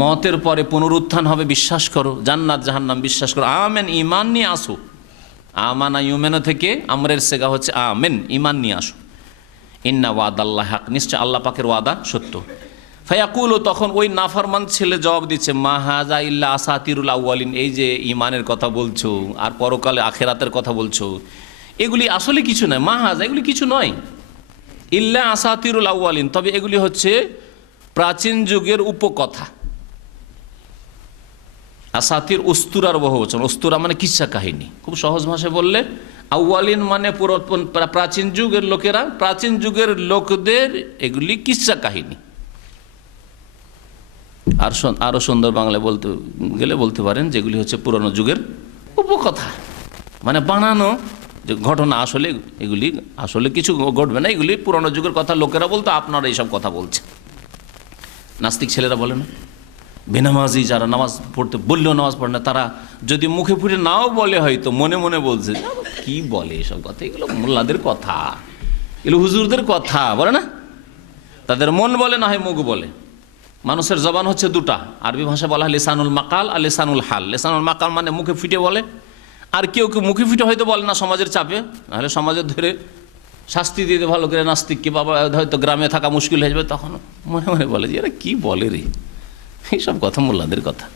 মতের পরে পুনরুত্থান হবে বিশ্বাস করো, জান্নাত জাহান্নাম বিশ্বাস করো। আমেন, ঈমান নিয়ে আসো। আমানা ইউমেনা থেকে আমরের সেগা হচ্ছে আমেন, ঈমান নিয়ে আসো। ইন্না ওয়াদাল্লাহ হক, নিশ্চয় আল্লাহ পাকের ওয়াদা সত্য। ফায়াকুলু, তখন ওই নাফরমান ছেলে জবাব দিচ্ছে মা হাযা ইল্লা আসাতিরুল আউয়ালিন, এই যে ঈমানের কথা বলছো আর পরকালে আখিরাতের কথা বলছো, এগুলি আসলে কিছু নয়। মা হাযা, এগুলি কিছু নয়। ইল্লা আসাতিরুল আউয়ালিন, তবে এগুলি হচ্ছে প্রাচীন যুগের উপকথা। আসাতির উস্তুরার বহুবচন, উস্তুরা মানে কিচ্ছা কাহিনী। খুব সহজ ভাষায় বললে আউয়ালিন মানে প্রাচীন যুগের লোকেরা, প্রাচীন যুগের লোকদের এগুলি কিচ্ছা কাহিনী। আর আরও সুন্দর বাংলায় বলতে গেলে বলতে পারেন যেগুলি হচ্ছে পুরনো যুগের উপকথা, মানে বানানো যে ঘটনা। আসলে এগুলি আসলে কিছু ঘটবে না, এগুলি পুরনো যুগের কথা লোকেরা বলতো, আপনারা এইসব কথা বলছেন। নাস্তিক ছেলেরা বলে না, বেনামাজি যারা নামাজ পড়তে বললেও নামাজ পড়ে না, তারা যদি মুখে ফুটে নাও বলে হয়তো মনে মনে বলছে কি বলে এসব কথা, এগুলো মোল্লাদের কথা, এগুলো হুজুরদের কথা, বলে না। তাদের মন বলে না হয় মুখ বলে। মানুষের জবান হচ্ছে দুটা, আরবি ভাষা বলা হয় লিসানুল মাকাল আর লিসানুল হাল। লিসানুল মাকাল মানে মুখে ফুটে বলে, আর কেউ কেউ মুখে ফুটে হয়তো বলে না সমাজের চাপে, নাহলে সমাজের ধরে শাস্তি দিতে ভালো করে নাস্তিককে, বাবা হয়তো গ্রামে থাকা মুশকিল হয়ে যাবে, তখন মনে মনে বলে যে এরা কী বলে রে, এইসব কথা মোল্লাদের কথা,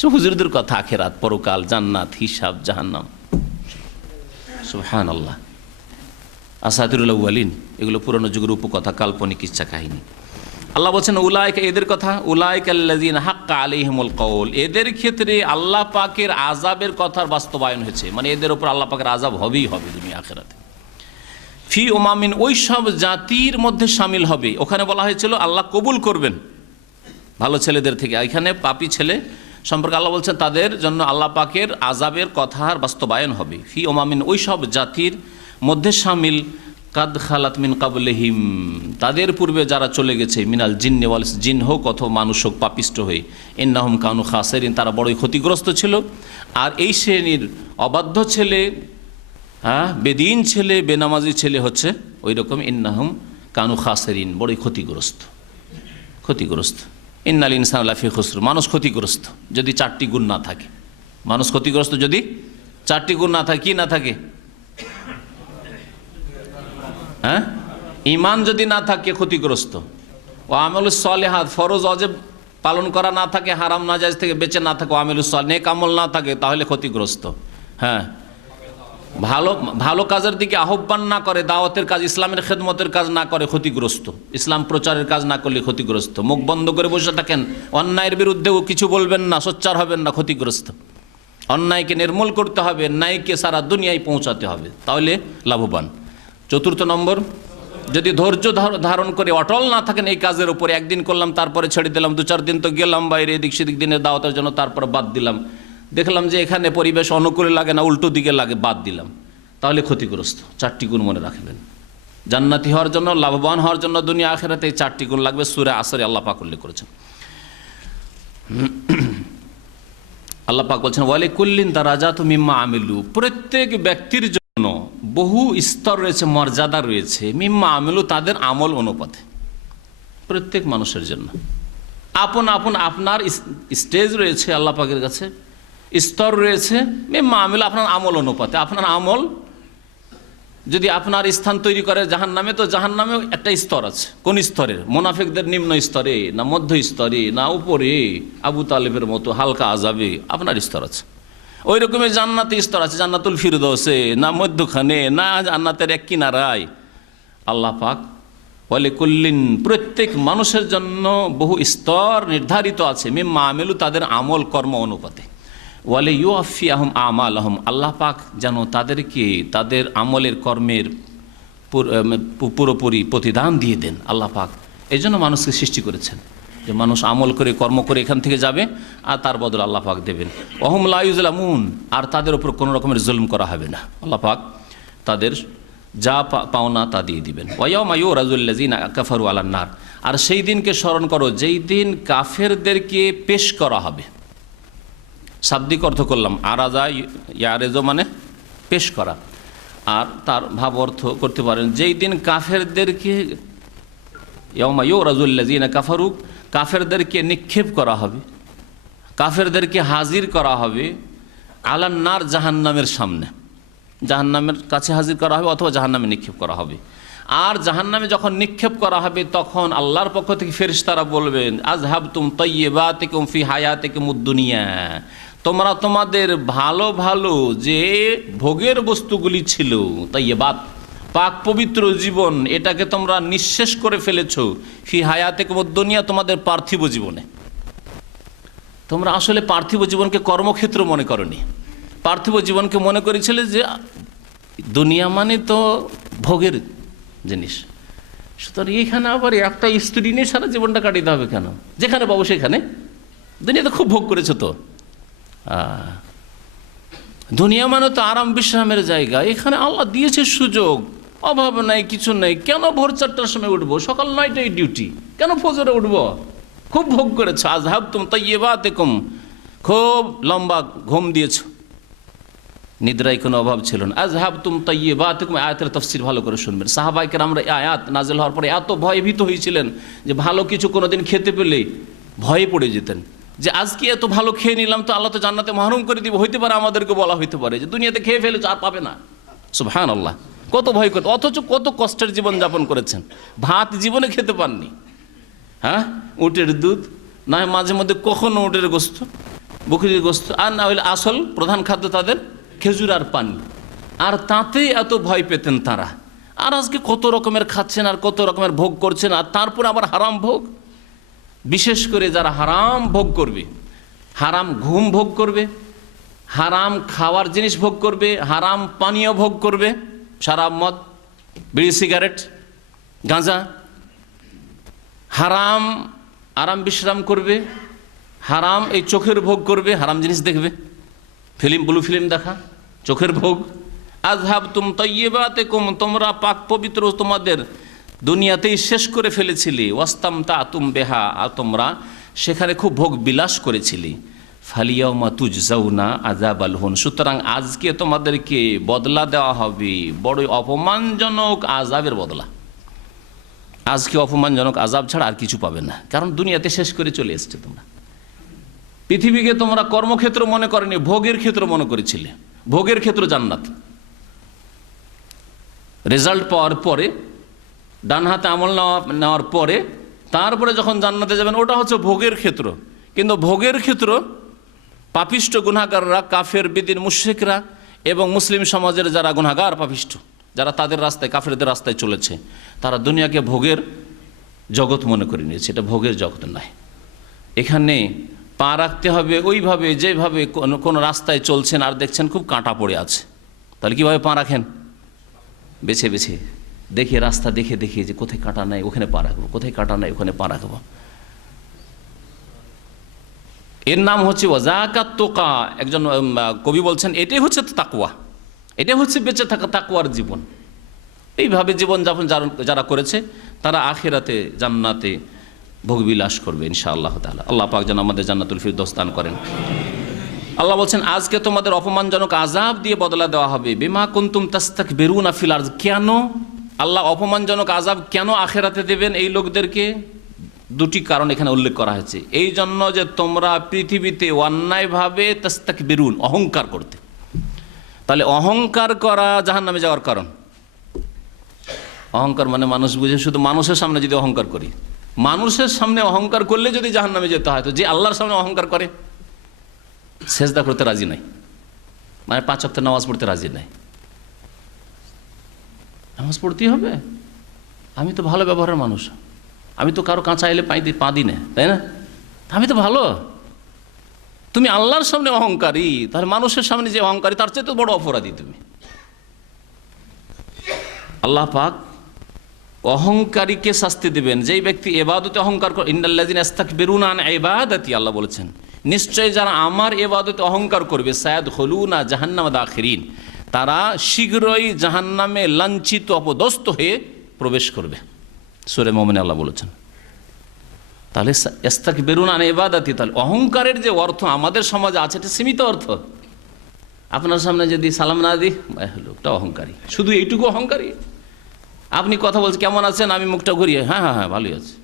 সব হুজুরদের কথা, আখেরাত, পরকাল, জান্নাত, হিসাব, জাহান্নাম। সুবহানাল্লাহ। আসাতিরুল আউয়ালিন, এগুলো পুরনো যুগের উপকথা, কাল্পনিক ইচ্ছা কাহিনী। আল্লাহ বলছেন উলাইকা, এদের কথা, উলাইকা আল্লাযীনা হাক্কা আলাইহিমুল কওল, এদের ক্ষেত্রে আল্লাহ পাকের আযাবের কথার বাস্তবায়ন হয়েছে, মানে এদের উপর আল্লাহ পাকের আযাব হবেই হবে দুনিয়া আখিরাতে। ফি উমামিন, ওই সব জাতির মধ্যে শামিল হবে। ওখানে বলা হয়েছিল আল্লাহ কবুল করবেন ভালো ছেলেদের থেকে, এখানে পাপী ছেলে সম্পর্কে আল্লাহ বলছেন তাদের জন্য আল্লাহ পাকের আযাবের কথার বাস্তবায়ন হবে। ফি উমামিন, ওই সব জাতির মধ্যে শামিল কাদ খালাত মিন কাবলিহিম, তাদের পূর্বে যারা চলে গেছে, মিনাল জিন্নি ওয়াল ইনস, জিন হোক অথবা মানুষ হোক পাপিষ্ট হয়ে, ইন্নাহুম কানু খাসিরিন, তারা বড়ই ক্ষতিগ্রস্ত ছিল। আর এই শ্রেণীর অবাধ্য ছেলে, বেদিন ছেলে, বেনামাজি ছেলে হচ্ছে ওই রকম ইন্নাহুম কানু খাসিরিন, বড়ই ক্ষতিগ্রস্ত। ইন্নাল ইনসানা লাফি খুসর, মানুষ ক্ষতিগ্রস্ত যদি চারটি গুণ না থাকে। মানুষ ক্ষতিগ্রস্ত যদি চারটি গুণ না থাকে। কি না থাকে? ঈমান যদি না থাকে ক্ষতিগ্রস্ত, ও আমলুস সালিহাত, ফরজ ওয়াজিব পালন করা না থাকে, হারাম নাজায়েজ থেকে বেঁচে না থাকে, ও আমলুস সালিহ, নেক আমল না থাকে, তাহলে ক্ষতিগ্রস্ত। ভালো কাজের দিকে আহ্বান না করে, দাওয়াতের কাজ, ইসলামের খেদমতের কাজ না করে, ক্ষতিগ্রস্ত। ইসলাম প্রচারের কাজ না করলে ক্ষতিগ্রস্ত। মুখ বন্ধ করে বসে থাকেন, অন্যায়ের বিরুদ্ধেও কিছু বলবেন না, সোচ্চার হবেন না, ক্ষতিগ্রস্ত। অন্যায়কে নির্মূল করতে হবে, ন্যায়কে সারা দুনিয়ায় পৌঁছাতে হবে, তাহলে লাভবান। চতুর্থ নম্বর, যদি ধৈর্য ধারণ করে অটল না থাকেন এই কাজের উপরে, একদিন করলাম তারপরে ছেড়ে দিলাম, 2-4 দিন তো গেলাম বাইরে এদিক সেদিক দিনের দাওয়াতের জন্য, তারপরে বাদ দিলাম, দেখলাম যে এখানে পরিবেশ অনুকূলে লাগে না, উল্টো দিকে লাগে, বাদ দিলাম, তাহলে ক্ষতিগ্রস্ত। 4টি গুণ মনে রাখবেন। জান্নাতি হওয়ার জন্য, লাভবান হওয়ার জন্য দুনিয়া আখিরাতে এই 4টি গুণ লাগবে। সূরা আসরে আল্লাহ পাক উল্লেখ করেছেন। আল্লাহ পাক বলছেন ওয়ালিকুল্লিন দারাজাতুম মিম্মা আমিলু, প্রত্যেক ব্যক্তির জন্য বহু স্তর রয়েছে, মর্যাদা রয়েছে, মিম্মা আমিলু, তাদের আমল অনুপাতে। প্রত্যেক মানুষের জন্য আপন আপন আপনার স্টেজ রয়েছে, আল্লাহ পাকের কাছে স্তর রয়েছে, মিম্মা আমিলু, আপনার আমল অনুপাতে। আপনার আমল যদি আপনার স্থান তৈরি করে জাহান্নামে, তো জাহান্নামেও একটা স্তর আছে। কোন স্তরের? মুনাফিকদের নিম্ন স্তরে, না মধ্য স্তরে, না উপরে আবু তালেবের মতো হালকা আযাবে, আপনার স্তর আছে। ওই রকমের জান্নাতে স্তর আছে, জান্নাতুল ফিরদৌসে, না মধ্যখানে, না জান্নাতের এক কিনারায়। আল্লাহ পাক ওয়ালিকুল্লিন, প্রত্যেক মানুষের জন্য বহু স্তর নির্ধারিত আছে, মিম্মা আমিলু, তাদের আমল কর্ম অনুপাতে। ওয়ালি ইউআফিয়াহুম আমালাহুম, আল্লাহ পাক যেন তাদেরকে তাদের আমলের কর্মের পুরোপুরি প্রতিদান দিয়ে দেন। আল্লাহ পাক এই জন্য মানুষকে সৃষ্টি করেছেন, যে মানুষ আমল করে কর্ম করে এখান থেকে যাবে, আর তার বদলে আল্লাহ পাক দেবেন। ওহুম লা ইউজলামুন, আর তাদের উপর কোনো রকমের জুলম করা হবে না। আল্লাহ পাক তাদের যা পাওনা তা দিয়ে দিবেন। ওয়াইয়াউমা ইউরাজুল্লাযিনা কাফারু আলান নার, আর সেই দিনকে স্মরণ করো যেই দিন কাফেরদেরকে পেশ করা হবে। শাব্দিক অর্থ করলাম, আরাজা ইয়ারেজো মানে পেশ করা, আর তার ভাব অর্থ করতে পারেন যেই দিন কাফেরদেরকে, ইয়াউমা ইউরাজুল্লাযিনা কাফারু, কাফেরদেরকে নিক্ষেপ করা হবে, কাফেরদেরকে হাজির করা হবে আলান নার, জাহান্নামের সামনে, জাহান্নামের কাছে হাজির করা হবে অথবা জাহান্নামে নিক্ষেপ করা হবে। আর জাহান্নামে যখন নিক্ষেপ করা হবে তখন আল্লাহর পক্ষ থেকে ফেরেশতারা বলবেন, আযহাবতুম তাইয়্যিবাতিকুম ফি হায়াতিকুমুদ দুনিয়া, তোমরা তোমাদের ভালো ভালো যে ভোগের বস্তুগুলি ছিল, তাইয়্যিবাত পাক পবিত্র জীবন, এটাকে তোমরা নিঃশেষ করে ফেলেছো ফি হায়াতিকুমুদ দুনিয়া, তোমাদের পার্থিব জীবনে। তোমরা আসলে পার্থিব জীবনকে কর্মক্ষেত্র মনে করনি, পার্থিব জীবনকে মনে করেছিলে যে দুনিয়া মানে তো ভোগের জিনিস। সুতরাং এইখানে আবার একটা স্ত্রী নিয়ে সারা জীবনটা কাটিতে হবে কেন? যেখানে পাবো সেখানে, দুনিয়াতে খুব ভোগ করেছো তো। দুনিয়া মানে তো আরাম বিশ্রামের জায়গা, এখানে আল্লাহ দিয়েছে সুযোগ, অভাব নাই, কিছু নাই, কেন ভোর 4টার সময় উঠবো, সকাল 9টায় ডিউটি, কেন ফজরে উঠবো? খুব ভোগ করেছ। আযহাবতুম তাইয়্যিবাতিকুম, খুব লম্বা ঘুম দিয়েছ, নিদ্রায় কোনো অভাব ছিল না। আযহাবতুম তাইয়্যিবাতিকুম, আয়াতের তাফসীর ভালো করে শুনবেন। সাহাবায়ে কেরামরা এই আয়াত নাযিল হওয়ার পরে এত ভয়ভীত হয়েছিলেন যে ভালো কিছু কোনোদিন খেতে পেলে ভয়ে পড়ে যেতেন, যে আজকে এত ভালো খেয়ে নিলাম তো আল্লাহ তো জান্নাতে মাহরুম করে দিব, হইতে পারে আমাদেরকে বলা হইতে পারে যে দুনিয়াতে খেয়ে ফেলেছো আর পাবে না। সুবহানাল্লাহ, কত ভয় করত, অথচ কত কষ্টের জীবন যাপন করেছেন, ভাত জীবনে খেতে পাননি। হ্যাঁ, উটের দুধ, না হয় মাঝে মধ্যে কখনো উটের গোস্ত, বকরির গোস্ত, আর না হইলে আসল প্রধান খাদ্য তাদের খেজুর আর পানি, আর তাতেই এত ভয় পেতেন তারা। আর আজকে কত রকমের খাচ্ছেন আর কত রকমের ভোগ করছেন, আর তারপর আবার হারাম ভোগ। বিশেষ করে যারা হারাম ভোগ করবে, হারাম ঘুম ভোগ করবে, হারাম খাওয়ার জিনিস ভোগ করবে, হারাম পানীয় ভোগ করবে, শরাব, মদ, বিড়ি, সিগারেট, গাঁজা, হারাম আরাম বিশ্রাম করবে, হারাম এই চোখের ভোগ করবে, হারাম জিনিস দেখবে, ফিল্ম, ব্লু ফিল্ম দেখা, চোখের ভোগ। আযহাবতুম তাইয়্যিবাতিকুম, তোমরা পাক পবিত্র তোমাদের দুনিয়াতেই শেষ করে ফেলেছিলে। ওয়াস্তামতাতুম বিহা, আর তোমরা সেখানে খুব ভোগ বিলাস করেছিলে। ফালিয়াউমা তুজজাউনা আযাবাল হুন, সুতরাং আজকে তোমাদেরকে বদলা দেওয়া হবে বড় অপমানজনক আযাবের বদলা। আজকে অপমানজনক আযাব ছাড়া আর কিছু পাবে না, কারণ দুনিয়াতে শেষ করে চলে এসেছে। তোমরা পৃথিবীকে তোমরা কর্মক্ষেত্র মনে করনি, ভোগের ক্ষেত্র মনে করেছিলে। ভোগের ক্ষেত্র জান্নাত, রেজাল্ট পাওয়ার পরে, ডান হাতে আমল নেওয়ার পরে তারপরে যখন জান্নাতে যাবেন, ওটা হচ্ছে ভোগের ক্ষেত্র। কিন্তু ভোগের ক্ষেত্র পাপিষ্ঠ গুনাহগাররা, কাফের, বিদিন, মুশরিকরা এবং মুসলিম সমাজের যারা গুনাহগার পাপিষ্ঠ, যারা তাদের রাস্তায়, কাফেরদের রাস্তায় চলেছে, তারা দুনিয়াকে ভোগের জগৎ মনে করে নিয়েছে। এটা ভোগের জগৎ নয়। এখানে পা রাখতে হবে ওইভাবে যেভাবে কোনো রাস্তায় চলছেন আর দেখছেন খুব কাঁটা পড়ে আছে, তাহলে কীভাবে পা রাখেন? বেছে বেছে দেখে, রাস্তা দেখে দেখে যে কোথায় কাঁটা নাই ওখানে পা রাখবো, কোথায় কাঁটা নাই ওখানে পা রাখবো। এর নাম হচ্ছে ওয়াজাকাত তুকা। একজন কবি বলছেন এটাই হচ্ছে তাকওয়া, এটাই হচ্ছে বেঁচে থাকা তাকওয়ার জীবন। এইভাবে জীবনযাপন যারা করেছে তারা আখিরাতে জান্নাতে ভোগবিলাস করবে ইনশাআল্লাহ তাআলা। আল্লাহ পাক যেন আমাদের জান্নাতুল ফিরদৌস দান করেন। আল্লাহ বলছেন আজকে তোমাদের অপমানজনক আযাব দিয়ে বদলা দেওয়া হবে। বিমা কুনতুম তাস্তাকবিরুনা ফিল আরদ, কেন আল্লাহ অপমানজনক আযাব কেন আখিরাতে দেবেন এই লোকদেরকে? দুটি কারণ এখানে উল্লেখ করা হয়েছে। এই জন্য যে তোমরা পৃথিবীতে অন্যায়ভাবে তাস্তাকবিরুন, অহংকার করতে। তাহলে অহংকার করা জাহান্নামে যাওয়ার কারণ। অহংকার মানে মানুষ বুঝে শুধু মানুষের সামনে যদি অহংকার করি, মানুষের সামনে অহংকার করলে যদি জাহান্নামে যেতে হয়, তো যে আল্লাহর সামনে অহংকার করে সেজদা করতে রাজি নাই, মানে 5 ওয়াক্ত নামাজ পড়তে রাজি নাই। নামাজ পড়তেই হবে, আমি তো ভালো ব্যবহারের মানুষ, আমি তো কারো কাঁচা এলে পা দিই না, তাই না? আমি তো ভালো। তুমি আল্লাহর সামনে অহংকারী, তাহলে মানুষের সামনে যে অহংকারী তার চেয়ে তো বড় অপরাধী তুমি। আল্লাহ পাক অহংকারীকে শাস্তি দেবেন। যেই ব্যক্তি ইবাদতে অহংকার করে, ইন্নাল্লাযিনা ইস্তাকবিরুনা আন ইবাদাতি, আল্লাহ বলেছেন নিশ্চয় যারা আমার ইবাদতে অহংকার করবে, সায়াদখুলুনা জাহান্নামা দাখিরিন, তারা শীঘ্রই জাহান্নামে লাঞ্ছিত অপদস্থ হয়ে প্রবেশ করবে। সূরা মুমিনে আল্লাহ বলেছেন। তাহলে ইস্তাকবিরুনা আন ইবাদাতি, তাহলে অহংকারের যে অর্থ আমাদের সমাজে আছে এটা সীমিত অর্থ। আপনার সামনে যদি সালাম না দিই, লোকটা অহংকারী, শুধু এইটুকু অহংকারী। আপনি কথা বলছেন কেমন আছেন, আমি মুখটা ঘুরিয়ে হ্যাঁ হ্যাঁ হ্যাঁ ভালোই আছে,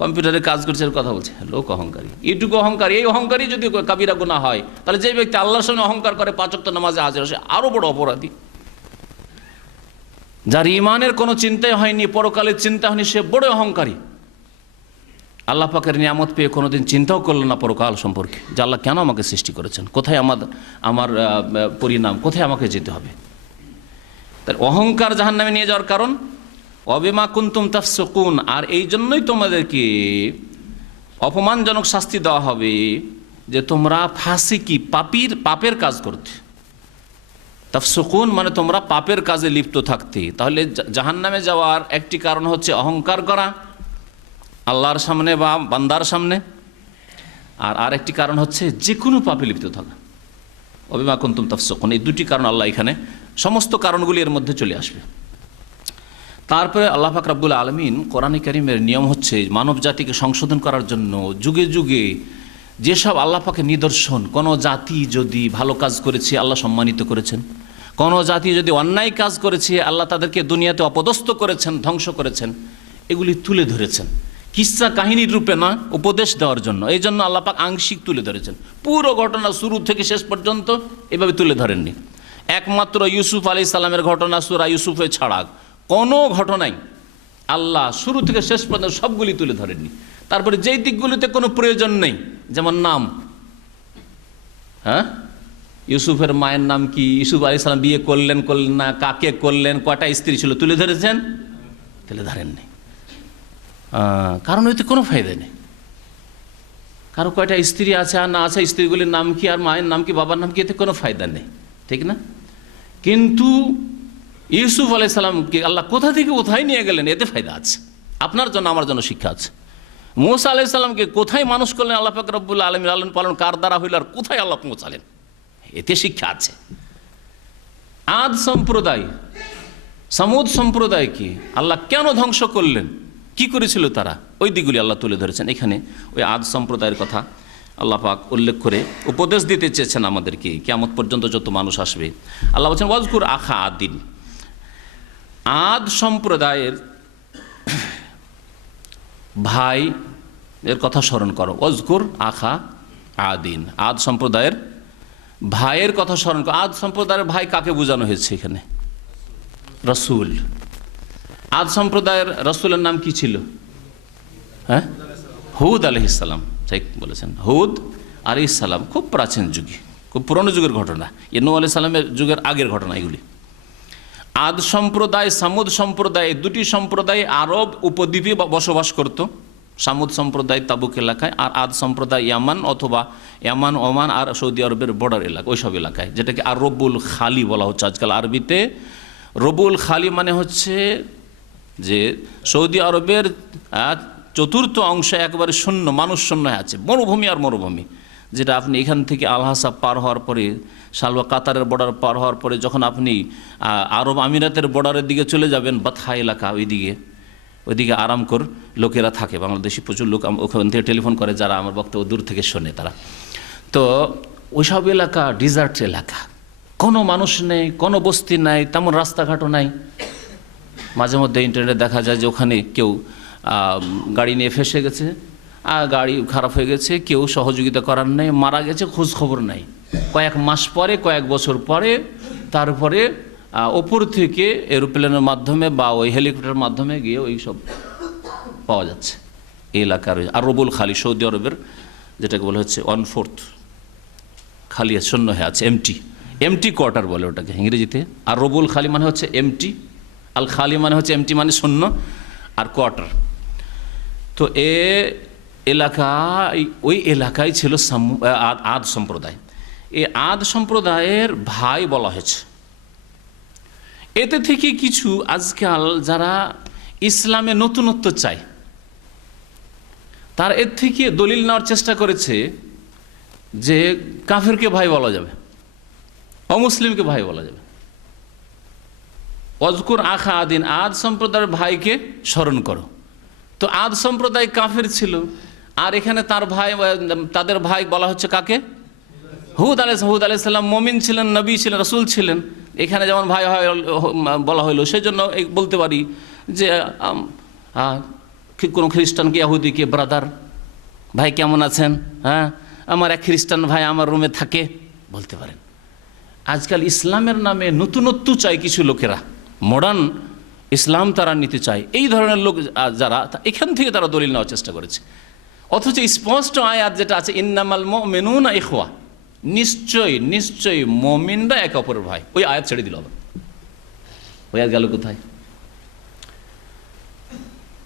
কম্পিউটারে কাজ করছে কথা বলছে, লোক অহংকারী, এইটুকু অহংকারী। এই অহংকারী যদি কাবিরা গুনাহ হয়, তাহলে যে ব্যক্তি আল্লাহর সামনে অহংকার করে 5 ওয়াক্ত নামাজে হাজির, সে আরো বড় অপরাধী। যার ইমানের কোনো চিন্তাই হয়নি, পরকালের চিন্তা হয়নি, সে বড় অহংকারী। আল্লাহ পাকের নিয়ামত পেয়ে কোনোদিন চিন্তাও করলো না পরকাল সম্পর্কে, যে আল্লাহ কেন আমাকে সৃষ্টি করেছেন, কোথায় আমার পরিণাম, কোথায় আমাকে যেতে হবে। তার অহংকার জাহান্নামে নিয়ে যাওয়ার কারণ অবিমা কুনতুম তাফসুকুন, আর এই জন্যই তোমাদেরকে অপমানজনক শাস্তি দেওয়া হবে যে তোমরা ফাসিকি, পাপের কাজ করতে। তাফসুকুন মানে তোমরা পাপের কাজে লিপ্ত থাকতে। তাহলে জাহান্নামে যাওয়ার একটি কারণ হচ্ছে অহংকার করা আল্লাহর সামনে বা বান্দার সামনে, আর আরেকটি কারণ হচ্ছে যে কোনো পাপে লিপ্ত থাকা, অবিমা কুনতুম তাফসুকুন। এই দুটি কারণ আল্লাহ এখানে, সমস্ত কারণগুলি এর মধ্যে চলে আসবে। তারপরে আল্লাহ পাক রব্বুল আলামিন কোরআনে কারীমের নিয়ম হচ্ছে মানব জাতিকে সংশোধন করার জন্য যুগে যুগে যেসব আল্লাহ পাকের নিদর্শন, কোনো জাতি যদি ভালো কাজ করেছে আল্লাহ সম্মানিত করেছেন, কোনো জাতি যদি অন্যায় কাজ করেছে আল্লাহ তাদেরকে দুনিয়াতে অপদস্থ করেছেন, ধ্বংস করেছেন, এগুলি তুলে ধরেছেন কিসসা কাহিনীর রূপে না, উপদেশ দেওয়ার জন্য। এই জন্য আল্লাহ পাক আংশিক তুলে ধরেছেন, পুরো ঘটনা শুরু থেকে শেষ পর্যন্ত এভাবে তুলে ধরেননি। একমাত্র ইউসুফ আলাইহিস সালামের ঘটনা সূরা ইউসুফে ছাড়া কোনো ঘটনাই আল্লাহ শুরু থেকে শেষ পর্যন্ত সবগুলি তুলে ধরেননি। তারপরে যেই দিকগুলিতে কোনো প্রয়োজন নেই, যেমন নাম, হ্যাঁ, ইউসুফের মায়ের নাম কি, ইউসুফ আলাইহিস সালাম বিয়ে করলেন না, কাকে করলেন, কয়টা স্ত্রী ছিল, তুলে ধরেছেন? তুলে ধরেননি। কারণ এতে কোনো ফায়দা নেই। কারো কয়টা স্ত্রী আছে আর না আছে, স্ত্রীগুলির নাম কি আর মায়ের নাম কি বাবার নাম কি, এতে কোনো ফায়দা নেই, ঠিক না? কিন্তু ইউসুফ আলাইহিস সালামকে আল্লাহ কোথা থেকে কোথায় নিয়ে গেলেন, এতে ফায়দা আছে, আপনার জন্য আমার জন্য শিক্ষা আছে। মূসা আলাইহিস সালামকে কোথায় মানুষ করলেন আল্লাহ পাক রব্বুল আলামিন, লালন পালন কার দ্বারা হইল, আর কোথায় আল্লাহ পৌঁছালেন, এতে শিক্ষা আছে। আদ সম্প্রদায়, সামুদ সম্প্রদায়কে আল্লাহ কেন ধ্বংস করলেন, কি করেছিল তারা, ওই দিকগুলি আল্লাহ তুলে ধরেছেন। এখানে ওই আদ সম্প্রদায়ের কথা আল্লাহ পাক উল্লেখ করে উপদেশ দিতে চেয়েছেন আমাদেরকে, কিয়ামত পর্যন্ত যত মানুষ আসবে। আল্লাহ বলছেন ওয়াজকুর আখা আদিন, আদ সম্প্রদায়ের ভাই এর কথা স্মরণ করো। ওয়াজকুর আখা আদিন, আদ সম্প্রদায়ের ভাইয়ের কথা স্মরণ করো। আদ সম্প্রদায়ের ভাই কাকে বোঝানো হয়েছে এখানে? রসুল। আদ সম্প্রদায়ের রসুলের নাম কি ছিল? হ্যাঁ, হুদ আলাইহিস সালাম, ঠিক বলেছেন, হুদ আলাইহিস সালাম। খুব প্রাচীন যুগে, খুব পুরনো যুগের ঘটনা, নূহ আলাইহিস সালামের যুগের আগের ঘটনা এগুলি। আদ সম্প্রদায়, সামুদ সম্প্রদায়, দুটি সম্প্রদায় আরব উপদ্বীপে বসবাস করত। সামুদ সম্প্রদায় তাবুক এলাকায়, আর আদ সম্প্রদায় ইয়ামান অথবা ইয়ামান, ওমান আর সৌদি আরবের বর্ডার এলাকা, ওইসব এলাকায়, যেটাকে আর রবুল খালি বলা হচ্ছে আজকাল আরবিতে। রবুল খালি মানে হচ্ছে যে সৌদি আরবের চতুর্থ অংশে একবারে শূন্য, মানুষ শূন্য আছে, মরুভূমি আর মরুভূমি। যেটা আপনি এখান থেকে আল হাসাব পার হওয়ার পরে, সালওয়া কাতারের বর্ডার পার হওয়ার পরে যখন আপনি আরব আমিরাতের বর্ডারের দিকে চলে যাবেন, বাথা এলাকা, ওইদিকে আরামকর লোকেরা থাকে, বাংলাদেশি প্রচুর লোক ওখান থেকে টেলিফোন করে, যারা আমার বক্তব্য দূর থেকে শোনে তারা। তো ওইসব এলাকা ডিজার্ট এলাকা, কোনো মানুষ নেই, কোনো বস্তি নাই, তেমন রাস্তাঘাটও নাই। মাঝে মধ্যে ইন্টারনেটে দেখা যায় যে ওখানে কেউ গাড়ি নিয়ে ফেসে গেছে, গাড়ি খারাপ হয়ে গেছে, কেউ সহযোগিতা করার নেই, মারা গেছে, খোঁজ খবর নাই। কয়েক মাস পরে, কয়েক বছর পরে তারপরে ওপর থেকে এরোপ্লেনের মাধ্যমে বা ওই হেলিকপ্টারের মাধ্যমে গিয়ে ওই সব পাওয়া যাচ্ছে এই এলাকার। আর রবুল খালি, সৌদি আরবের যেটাকে বলা হচ্ছে 1/4 খালি শূন্য হয়ে আছে, এমটি কোয়ার্টার বলে ওটাকে ইংরেজিতে। আর রবুল খালি মানে হচ্ছে এমটি, আল খালি মানে হচ্ছে এমটি মানে শূন্য, আর কোয়ার্টার। তো ওই এলাকায় ছিল আদ সম্প্রদায়। এই আদ সম্প্রদায়ের ভাই বলা হয়েছে। এতে থেকে কিছু আজকাল যারা ইসলামে নতুনত্ব চায়, তার এর থেকে দলিল নেওয়ার চেষ্টা করেছে যে কাফেরকে ভাই বলা যাবে, অমুসলিমকে ভাই বলা যাবে। অজকুর আখা আদিন, আদ সম্প্রদায়ের ভাইকে স্মরণ করো। তো আদ সম্প্রদায় কাফের ছিল, আর এখানে তার ভাই, তাদের ভাই বলা হচ্ছে কাকে? হুদ আলাইহিসসালাম মুমিন ছিলেন, নবী ছিলেন, রাসূল ছিলেন। এখানে যেমন ভাই বলা হইলো, সেই জন্য বলতে পারি যে কোনো খ্রিস্টানকে, ইহুদিকে ব্রাদার, ভাই কেমন আছেন, হ্যাঁ আমার এক খ্রিস্টান ভাই আমার রুমে থাকে, বলতে পারেন। আজকাল ইসলামের নামে নতুনত্ব চায় কিছু লোকেরা, মডার্ন ইসলাম তারা নিতে চায়। এই ধরনের লোক যারা, এখান থেকে তারা দলিল নেওয়ার চেষ্টা করেছে। অথচ স্পষ্ট আয়াত যেটা আছে, ইন্নামাল মুমিনুনা ইখওয়া, নিশ্চয়ই মুমিনরা একে অপরের ভাই, ওই আয়াত ছেড়ে দিল। আবার ওই আয়াত গেল কোথায়?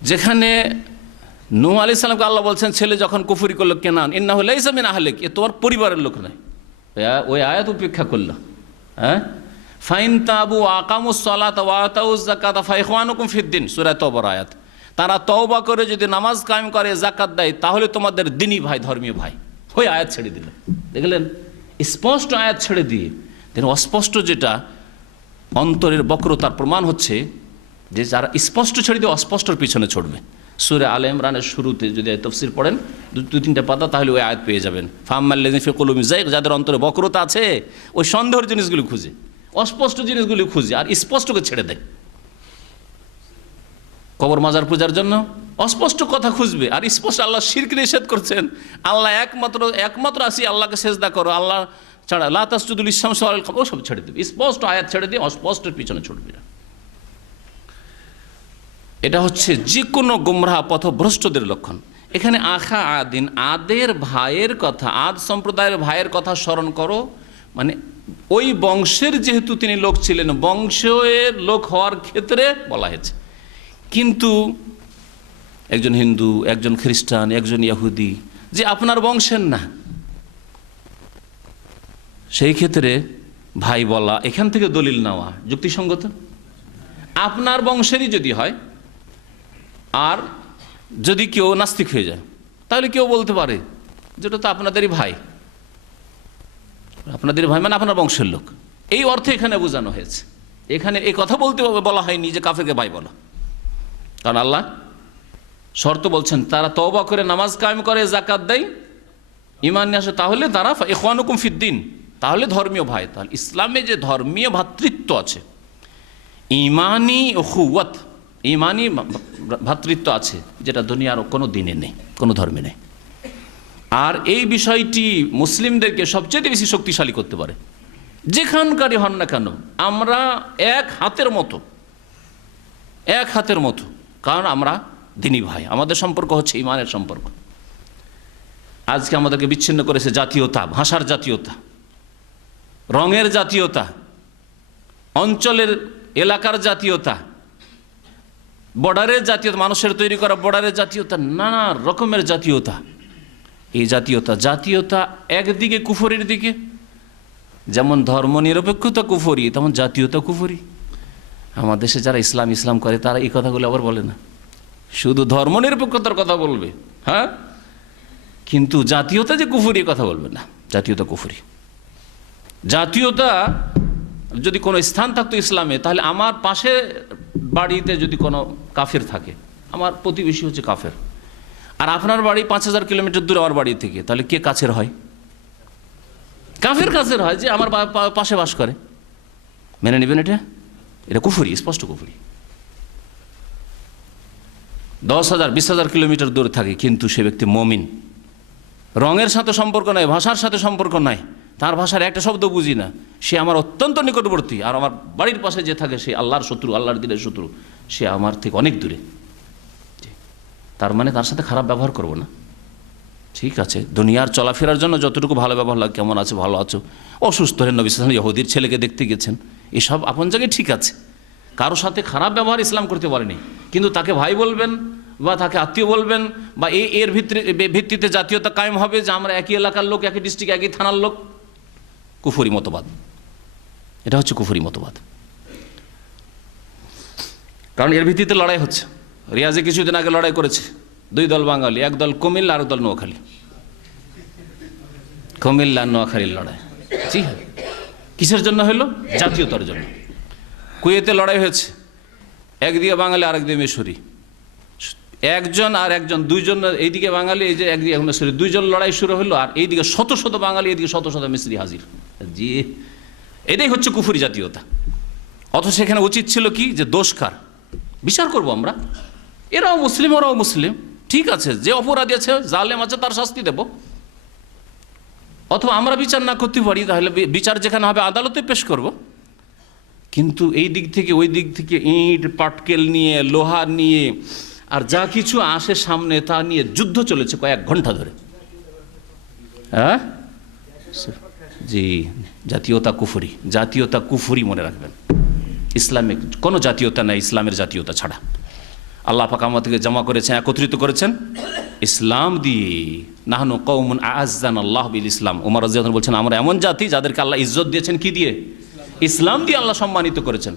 যেখানে নূহ আলাইহিস সালামকে আল্লাহ বলছেন ছেলে যখন কুফরি করলো, কেনান ইন্নাহু লাইসা মিন আহলিক, এ তোমার পরিবারের লোক নয়। ওই আয়াত উপেক্ষা করলো। হ্যাঁ, ফাইন তাবু আকামুস সালাতা ওয়া আতাউজ যাকাতা ফাইখওয়ানুকুম ফিদ্দিন, সূরা তওবার আয়াত। তারা তওবা করে যদি নামাজ কায়েম করে, যাকাত দেয়, তাহলে তোমাদের দ্বীনি ভাই, ধর্মীয় ভাই। ওই আয়াত ছেড়ে দিল। দেখলেন, স্পষ্ট আয়াত ছেড়ে দিয়ে দেন অস্পষ্ট, যেটা অন্তরের বক্রতার প্রমাণ হচ্ছে যে যারা স্পষ্ট ছেড়ে দিয়ে অস্পষ্টর পিছনে ছড়বে। সূরা আলে ইমরানের শুরুতে যদি তাফসীর পড়েন 2-3টা পাতা, তাহলে ওই আয়াত পেয়ে যাবেন। ফাম্মাল্লাযিনা ফি কুলুবিহিম যায়গ, যাদের অন্তরে বক্রতা আছে, ওই সন্দেহের জিনিসগুলি খুঁজে, অস্পষ্ট জিনিসগুলি খুঁজে, আর স্পষ্টকে ছেড়ে দেয়। কবর মাজার পূজার জন্য অস্পষ্ট কথা খুঁজবে, আর স্পষ্ট আল্লাহ শিরক নিষেধ করছেন, আল্লাহ একমাত্র আসি, আল্লাহকে সেজদা করো, আল্লাহ ছাড়া লা তাসজুদু লিশ-শামসি ওয়াল কমর, সব ছেড়ে দেবে। স্পষ্ট আয়াত ছেড়ে দিয়ে অস্পষ্টের পিছনে ছুটবে না। এটা হচ্ছে যে কোনো গুমরাহ পথভ্রষ্টদের লক্ষণ। এখানে আখা আদিন, আদের ভাইয়ের কথা, আদ সম্প্রদায়ের ভাইয়ের কথা স্মরণ করো, মানে ওই বংশের যেহেতু তিনি লোক ছিলেন, বংশের লোক হওয়ার ক্ষেত্রে বলা হয়েছে। কিন্তু একজন হিন্দু, একজন খ্রিস্টান, একজন ইহুদি যে আপনার বংশের না, সেই ক্ষেত্রে ভাই বলা, এখান থেকে দলিল নেওয়া যুক্তিসঙ্গত। আপনার বংশেরই যদি হয়, আর যদি কেউ নাস্তিক হয়ে যায়, তাহলে কেউ বলতে পারে যেটা তো আপনাদেরই ভাই, আপনাদের ভাই মানে আপনার বংশের লোক, এই অর্থে এখানে বোঝানো হয়েছে। এখানে এই কথা বলতে বলা হয়নি যে কাফেরকে ভাই বলো, কারণ আল্লাহ শর্ত বলছেন তারা তওবা করে নামাজ কায়েম করে, যাকাত দেয়, ঈমান নিয়ে আসে, তাহলে তারা ইখওয়ানুকুম ফিদ্দিন, তাহলে ধর্মীয় ভাই। তাহলে ইসলামে যে ধর্মীয় ভ্রাতৃত্ব আছে, ঈমানি উখুওয়াত, ঈমানি ভ্রাতৃত্ব আছে, যেটা দুনিয়ার কোনো দিনে নেই, কোনো ধর্মে নেই। আর এই বিষয়টি মুসলিমদেরকে সবচেয়ে বেশি শক্তিশালী করতে পারে, যেখানকারই হন না কেন। আমরা এক হাতের মতো, কারণ আমরা দিনী ভাই, আমাদের সম্পর্ক হচ্ছে ঈমানের সম্পর্ক। আজকে আমাদেরকে বিচ্ছিন্ন করেছে জাতীয়তা, ভাষার জাতীয়তা, রঙের জাতীয়তা, অঞ্চলের এলাকার জাতীয়তা, বর্ডারের জাতীয়তা, মানুষের তৈরি করা বর্ডারের জাতীয়তা, নানা রকমের জাতীয়তা। এই জাতীয়তা একদিকে কুফরির দিকে, যেমন ধর্ম নিরপেক্ষতা কুফরি, তেমন জাতীয়তা কুফরি। আমাদের দেশে যারা ইসলাম করে, তারা এই কথাগুলো আবার বলে না, শুধু ধর্ম নিরপেক্ষতার কথা বলবে, হ্যাঁ, কিন্তু জাতীয়তা যে কুফরি কথা বলবে না। জাতীয়তা কুফরি। জাতীয়তা যদি কোনো স্থান থাকতো ইসলামে, তাহলে আমার পাশে বাড়িতে যদি কোনো কাফের থাকে, আমার প্রতিবেশী হচ্ছে কাফের, আর আপনার বাড়ি 5000 কিলোমিটার দূরে আমার বাড়ি থেকে, তাহলে কে কাছের হয়? কাফের কাছের হয়, যে আমার পাশে বাস করে। মেনে নেবেন এটা কুফরি, স্পষ্ট কুফরি। 10,000-20,000 কিলোমিটার দূরে থাকে, কিন্তু সে ব্যক্তি মুমিন, রঙের সাথে সম্পর্ক নাই, ভাষার সাথে সম্পর্ক নাই, তার ভাষার একটা শব্দ বুঝি না, সে আমার অত্যন্ত নিকটবর্তী, আর আমার বাড়ির পাশে যে থাকে সে আল্লাহর শত্রু, আল্লাহর দিনের শত্রু, সে আমার থেকে অনেক দূরে। তার মানে তার সাথে খারাপ ব্যবহার করব না, ঠিক আছে। দুনিয়ার চলাফেরার জন্য যতটুকু ভালো ব্যবহার লাগে, কেমন আছে, ভালো আছো, অসুস্থ হলেন, নবী সাল্লাল্লাহু আলাইহি ওয়াসাল্লাম ইহুদির ছেলেকে দেখতে গেছেন, এসব আপন জায়গায় ঠিক আছে। কারো সাথে খারাপ ব্যবহার ইসলাম করতে পারেনি, কিন্তু তাকে ভাই বলবেন বা তাকে আত্মীয় বলবেন, বা এর ভিত্তিতে জাতীয়তা কায়েম হবে যে আমরা একই এলাকার লোক, একই ডিস্ট্রিক্ট, একই থানার লোক, কুফরি মতবাদ। এটা হচ্ছে কুফরি মতবাদ, কারণ এর ভিত্তিতে লড়াই হচ্ছে। রিয়াজে কিছুদিন আগে লড়াই করেছে 2 দল বাঙালি, এক দল কুমিল্লা, আর এক দল নোয়াখালী। কুমিল্লা নোয়াখালীর লড়াই, জি হ্যাঁ, কিসের জন্য হলো? জাতীয়তার জন্য। কুয়েতে লড়াই হয়েছে, একদিকে বাঙালি আরেকদিকে মিশরি, একজন আর একজন, দুইজন, এইদিকে বাঙালি, এই যে একদিকে মিশরি, দুইজন লড়াই শুরু হলো, আর এইদিকে শত শত বাঙালি, এইদিকে শত শত মিশরি হাজির। জি, এটাই হচ্ছে কুফরি জাতীয়তা। অথচ সেখানে উচিত ছিল কি, যে দোষ কার বিচার করব আমরা, এরাও মুসলিম ওরাও মুসলিম, ঠিক আছে, যে অপরাধী আছে জালেম আছে তার শাস্তি দেব। অথবা আমরা বিচার না করতে পারি, তাহলে বিচার যেখানে হবে আদালতে পেশ করব। কিন্তু এই দিক থেকে ওই দিক থেকে ইট পাটকেল নিয়ে, লোহা নিয়ে, আর যা কিছু আসে সামনে তা নিয়ে যুদ্ধ চলেছে কয়েক ঘন্টা ধরে। হ্যাঁ, জি, জাতীয়তা কুফরি, জাতীয়তা কুফরি মনে রাখবেন। ইসলামিক কোনো জাতীয়তা নাই ইসলামের জাতীয়তা ছাড়া। আল্লাহ পাক আমাদেরকে জমা করেছেন, একত্রিত করেছেন ইসলাম দিয়ে। নাহনু কওমুন আ'আজ্জানাল্লাহু বিল ইসলাম। ওমর রাদিয়াল্লাহু আনহু বলছেন, আমরা এমন জাতি যাদেরকে আল্লাহ ইজ্জত দিয়েছেন কি দিয়ে? ইসলাম দিয়ে আল্লাহ সম্মানিত করেছেন।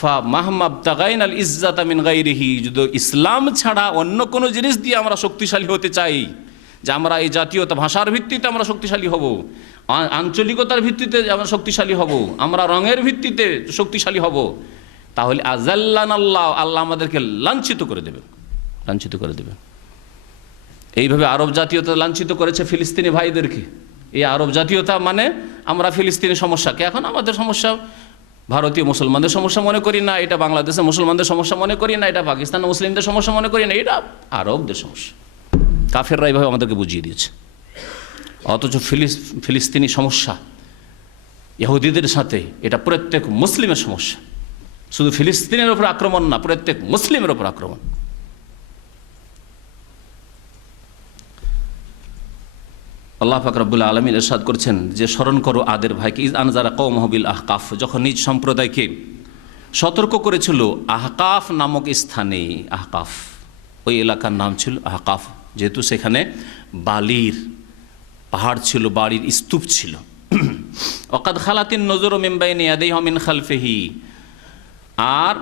ফা মাহমাবতাগাইনাল ইজ্জাতা মিন গায়রিহি, যদি ইসলাম ছাড়া অন্য কোনো জিনিস দিয়ে আমরা শক্তিশালী হতে চাই, যে আমরা এই জাতীয়তা ভাষার ভিত্তিতে আমরা শক্তিশালী হব, আঞ্চলিকতার ভিত্তিতে আমরা শক্তিশালী হব, আমরা রঙের ভিত্তিতে শক্তিশালী হব, তাহলে আযাল্লানাল্লাহ, আল্লাহ আমাদেরকে লাঞ্ছিত করে দেবেন, লাঞ্ছিত করে দেবেন। এইভাবে আরব জাতীয়তা লাঞ্ছিত করেছে ফিলিস্তিনি ভাইদেরকে। এই আরব জাতীয়তা মানে আমরা ফিলিস্তিনি সমস্যাকে এখন আমাদের সমস্যা, ভারতীয় মুসলমানদের সমস্যা মনে করি না, এটা বাংলাদেশের মুসলমানদের সমস্যা মনে করি না, এটা পাকিস্তানের মুসলিমদের সমস্যা মনে করি না, এটা আরবদের সমস্যা। কাফেররা এইভাবে আমাদেরকে বুঝিয়ে দিয়েছে। অথচ ফিলিস্তিনি সমস্যা ইহুদিদের সাথে, এটা প্রত্যেক মুসলিমের সমস্যা। শুধু ফিলিস্তিনের উপর আক্রমণ না, প্রত্যেক মুসলিমের উপর আক্রমণ। আল্লাহ পাক রব্বুল আলামিন ইরশাদ করছেন যে স্মরণ করো আদের ভাইকে, ইজ আনজারা কওমহু বিল আহকাফ, যখন নিজ সম্প্রদায়কে সতর্ক করেছিল আহকাফ নামক স্থানে। আহকাফ ওই এলাকার নাম ছিল আহকাফ, যেহেতু সেখানে বালির পাহাড় ছিল, বাড়ির স্তূপ ছিল। ওয়াকাদ খালাতিন নজরু মিন বাইনি ইয়াদাইহি ওয়া মিন খালফিহি, আর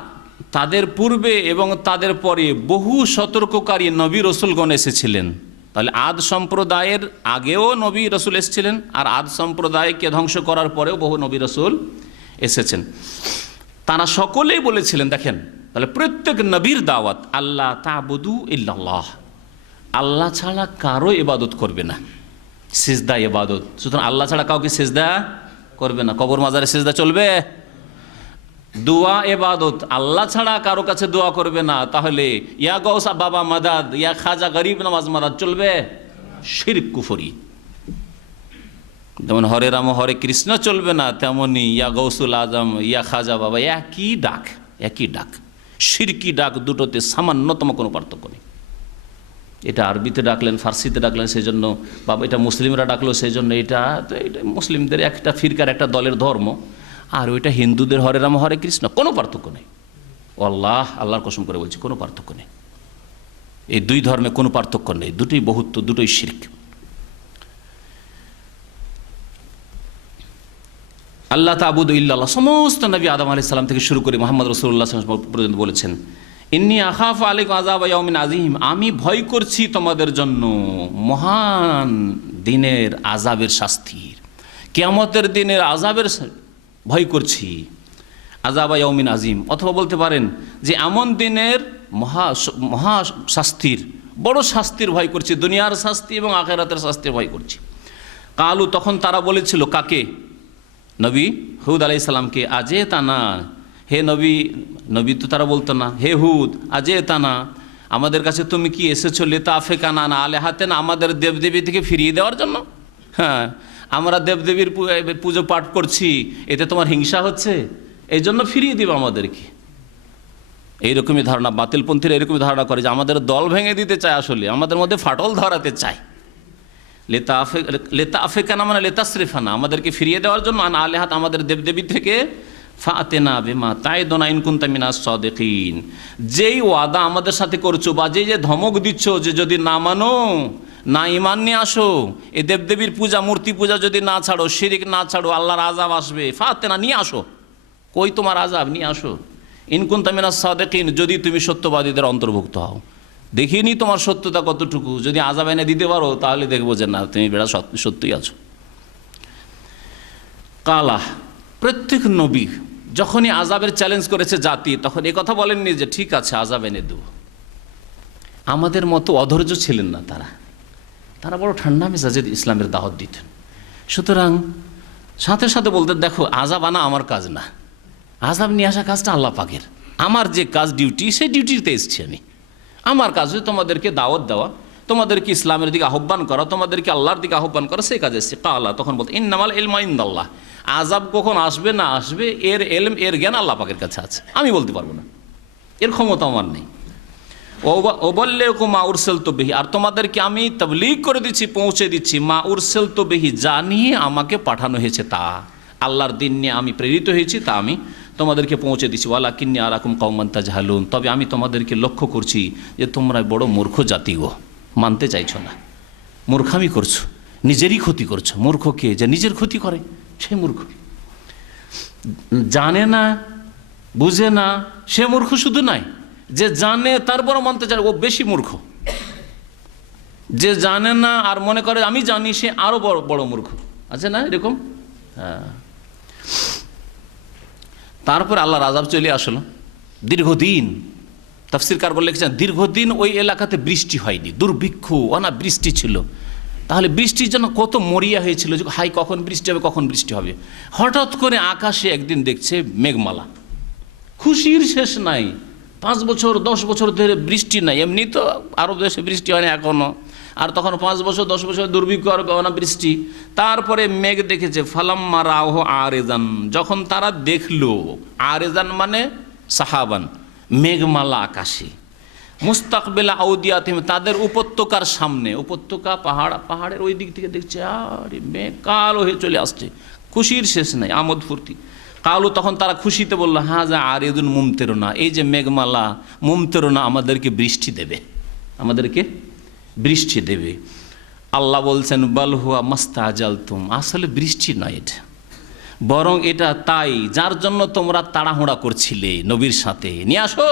তাদের পূর্বে এবং তাদের পরে বহু সতর্ককারী নবী রসুলগণ এসেছিলেন। তাহলে আদ সম্প্রদায়ের আগেও নবী রসুল এসেছিলেন, আর আদ সম্প্রদায়কে ধ্বংস করার পরেও বহু নবী রসুল এসেছেন। তারা সকলেই বলেছিলেন, দেখেন তাহলে প্রত্যেক নবীর দাওয়াত, আল্লাহ তা'বুদু ইল্লাল্লাহ, আল্লাহ ছাড়া কারো ইবাদত করবে না, সিজদা ইবাদত। সুতরাং আল্লাহ ছাড়া কাউকে সিজদা করবে না। কবর মাজারে সিজদা চলবে? দোয়া ইবাদত, আল্লাহ ছাড়া কারো কাছে দোয়া করবে না। তাহলে ইয়া গৌসা বাবা মাদাদ, ইয়া খাজা গরিব নওয়াজ মাদাদ চলবে? শিরক কুফরি। যেমন হরে রাম হরে কৃষ্ণ চলবে না, তেমনি ইয়া গৌসুল আজম, ইয়া খাজা বাবা, একই ডাক, একই ডাক, শিরকি ডাক, দুটোতে সামান্যতম কোনো পার্থক্য নেই। এটা আরবিতে ডাকলেন, ফার্সিতে ডাকলেন সেই জন্য, বাবা এটা মুসলিমরা ডাকলো সেই জন্য, এটা তো এটা মুসলিমদের একটা ফিরকার একটা দলের ধর্ম, আর ওইটা হিন্দুদের হরে রাম হরে কৃষ্ণ, কোনো পার্থক্য নেই। আল্লাহ, আল্লাহর কসম করে বলছি, কোনো পার্থক্য নেই। এই দুই ধর্মে কোনো পার্থক্য নেই, দুটোই বহুত্ব, দুটোই শিরক। আল্লাহ তা'বুদু ইল্লাল্লাহ, সমস্ত নবী আদম আলাইহিস সালাম থেকে শুরু করে মুহাম্মদ রাসূলুল্লাহ সাল্লাল্লাহু আলাইহি ওয়াসাল্লাম পর্যন্ত বলেছেন, ইন্নী আখাফু আলাইকুম আযাবা ইয়াউমিন আযীম, আমি ভয় করছি তোমাদের জন্য মহান দিনের আযাবের শাস্তির, কিয়ামতের দিনের আযাবের ভয় করছি। আযাবা ইয়াউমিন আযীম, অথবা বলতে পারেন যে এমন দিনের মহা শাস্তির, বড় শাস্তির ভয় করছি, দুনিয়ার শাস্তি এবং আখিরাতের শাস্তির ভয় করছি। কালু, তখন তারা বলেছিল কাকে? নবী হুদ আলাইহিস সালামকে, আজে তানা, হে নবী, নবী তো তারা বলতো না, হে হুদ আজে তানা, আমাদের কাছে তুমি কি এসেছো লিতাফিকানা না আলিহাতিনা, আমাদের দেবদেবী থেকে ফিরিয়ে দেওয়ার জন্য? হ্যাঁ, আমরা দেবদেবীর পুজো পাঠ করছি, এতে তোমার হিংসা হচ্ছে, এই জন্য ফিরিয়ে দিবে আমাদেরকে। এইরকমই ধারণা, বাতিলপন্থীরা এরকমই ধারণা করে যে আমাদের দল ভেঙে দিতে চায়, আসলে আমাদের মধ্যে ফাটল ধরাতে চায়। লেতাফিকানা মানে লেতাসরিফানা, আমাদেরকে ফিরিয়ে দেওয়ার জন্য, আন আলিহাত, আমাদের দেবদেবী থেকে, ফাতেনা বিমা তাইদুনা ইন কুনতা মিনাস সাদিকিন, যেই ওয়াদা আমাদের সাথে করছো বা যে ধমক দিচ্ছ যে যদি না মানো, না ইমান নিয়ে আসো, এই দেবদেবীর পূজা মূর্তি পূজা যদি না ছাড়ো, শিরিক না ছাড়ো, আল্লাহর আযাব আসবে, ফাতেনা নিয়ে আসো, কই তোমার আযাব নিয়ে আসো, ইন কুনতা মিনাস সাদিকিন, যদি তুমি সত্যবাদীদের অন্তর্ভুক্ত হও, দেখিনি তোমার সত্যতা কতটুকু, যদি আযাব এনে দিতে পারো তাহলে দেখবো যে না তুমি বেড়া সত্যই আছো। কালা, প্রত্যেক নবী যখনই আযাবের চ্যালেঞ্জ করেছে জাতি, তখন এই কথা বলেননি যে ঠিক আছে আযাব এনে দেব। আমাদের মতো অধৈর্য ছিলেন না তারা বড় ঠান্ডা মেজাজে ইসলামের দাওয়াত দিতেন। সুতরাং সাথে সাথে বলতেন, দেখো আযাব আনা আমার কাজ না, আযাব নিয়ে আসা কাজটা আল্লাহ পাকের। আমার যে কাজ ডিউটি, সেই ডিউটিতে এসেছি আমি। আমার কাজ হচ্ছে তোমাদেরকে দাওয়াত দেওয়া, তোমাদেরকে ইসলামের দিকে আহ্বান করা, তোমাদেরকে আল্লাহর দিকে আহ্বান করা, সেই কাজে এসেছি। কালা, তখন বলতে ইন্নামাল ইলমু ইনদাল্লাহ, আযাব কখন আসবে না আসবে এর এলম, এর জ্ঞান আল্লাহ পাকের কাছে আছে, আমি বলতে পারবো না, এর ক্ষমতা আমার নেই। ওবাল্লিগু মা উরসিলতু বিহি, আর তোমাদেরকে আমি তাবলীগ করে দিচ্ছি, পৌঁছে দিচ্ছি, মা উরসিলতু বিহি, যা নিয়ে আমাকে পাঠানো হয়েছে তা, আল্লাহর দিন নিয়ে আমি প্রেরিত হয়েছি, তা আমি তোমাদেরকে পৌঁছে দিচ্ছি। ওয়ালাকিন্নী আরাকুম কওমান তাজহালুন, তবে আমি তোমাদেরকে লক্ষ্য করছি যে তোমরা বড় মূর্খ জাতি গো, মানতে চাইছো না, মূর্খামি করছো, নিজেরই ক্ষতি করছো। মূর্খ কে? যে নিজের ক্ষতি করে, সে মূর্খ। জানে না, বুঝে না, সে মূর্খ শুধু নয়, যে জানে তারপর মানতে চায় ও বেশি মূর্খ। যে জানে না আর মনে করে আমি জানি, সে আরো বড় বড় মূর্খ। আছে না এরকম? হ্যাঁ। তারপর আল্লাহর আযাব চলে আসলো দীর্ঘদিন। তাফসীরকার বলে লিখেছেন দীর্ঘদিন ওই এলাকাতে বৃষ্টি হয়নি, দুর্ভিক্ষ, অনাবৃষ্টি ছিল। তাহলে বৃষ্টির জন্য কত মরিয়া হয়েছিল যে হাই কখন বৃষ্টি হবে, কখন বৃষ্টি হবে। হঠাৎ করে আকাশে একদিন দেখছে মেঘমালা, খুশির শেষ নাই। 5 বছর 10 বছর ধরে বৃষ্টি নাই, এমনি তো আরব দেশে বৃষ্টি হয় না এখনো, আর তখন 5 বছর 10 বছর দুর্ভিক্ষ আর অনাবৃষ্টি। তারপরে মেঘ দেখেছে, ফালাম্মা রাহ আরেজান, যখন তারা দেখলো, আরেজান মানে সাহাবান, মেঘমালা আকাশে, মুস্তাকবিলা আউদিয়াতিহিম, তাদের উপত্যকার সামনে, উপত্যকা পাহাড়ের ওই দিক থেকে দেখছে, আরে মেঘ কালো হয়ে চলে আসছে, খুশির শেষ নাই, আমোদ ফুর্তি। কালু, তখন তারা খুশিতে বলল, হ্যাঁ যা আরেদুন মুমতেরোনা, এই যে মেঘমালা মুমতেরোনা, আমাদেরকে বৃষ্টি দেবে, আমাদেরকে বৃষ্টি দেবে। আল্লাহ বলছেন বাল হুয়া মাস্তাজালতুম, আসলে বৃষ্টি নয় এটা, বরং এটা তাই যার জন্য তোমরা তাড়াহুড়া করছিলে নবীর সাথে। নিয়ে আসো,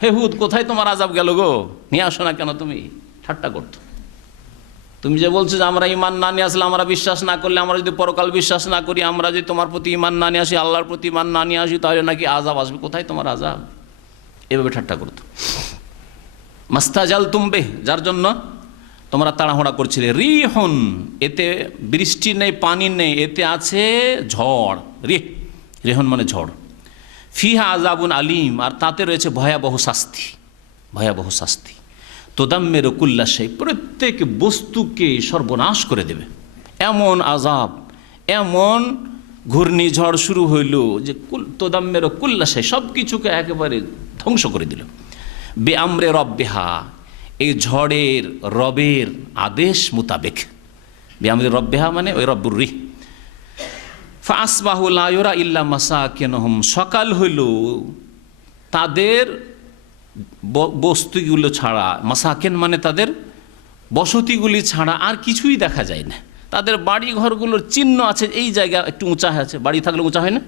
হে হুদ, কোথায় তোমার আযাব গেল গো, নিয়ে আসো না কেন? তুমি ঠাট্টা করতো। তুমি যে বলছো যে আমরা ইমান না নিয়ে আসলে, আমরা বিশ্বাস না করলে, আমরা যদি পরকাল বিশ্বাস না করি, আমরা যদি তোমার প্রতি ইমান না নিয়ে আসি, আল্লাহর প্রতি ইমান না নিয়ে আসি, তাহলে নাকি আযাব আসবে, কোথায় তোমার আযাব? এভাবে ঠাট্টা করতো। মাস্তাজালতুম বিহ, যার জন্য তোমরা তাড়াহুড়া করছিলে। রিহুন, এতে বৃষ্টি নেই, পানি নেই, এতে আছে ঝড়। রেহন মানে ঝড়। ফিহা আযাবুন আলিম, আর তাতে রয়েছে ভয়াবহ শাস্তি, ভয়াবহ শাস্তি। তোদাম্মের কুল্লা শাই, প্রত্যেক বস্তুকে সর্বনাশ করে দেবে। এমন আযাব, এমন ঘূর্ণিঝড় শুরু হইল যে তোদাম্মের কুল্লা শাই, সব কিছুকে একেবারে ধ্বংস করে দিল। বে আমরে রব্বিহা, এই ঝড়ের রবের আদেশ মোতাবেক। বে আমরে রব্বিহা মানে ওই রব্বুর রিহ। ফাসবাহু লা ইউরা ইল্লা মাসাকিনহুম, সকাল হইল তাদের বস্তুগুলো ছাড়া, মাসাকিন মানে তাদের বসতিগুলি ছাড়া আর কিছুই দেখা যায় না। তাদের বাড়ি ঘরগুলোর চিহ্ন আছে, এই জায়গা একটু উঁচা আছে, বাড়ি থাকলে উঁচা হয় না,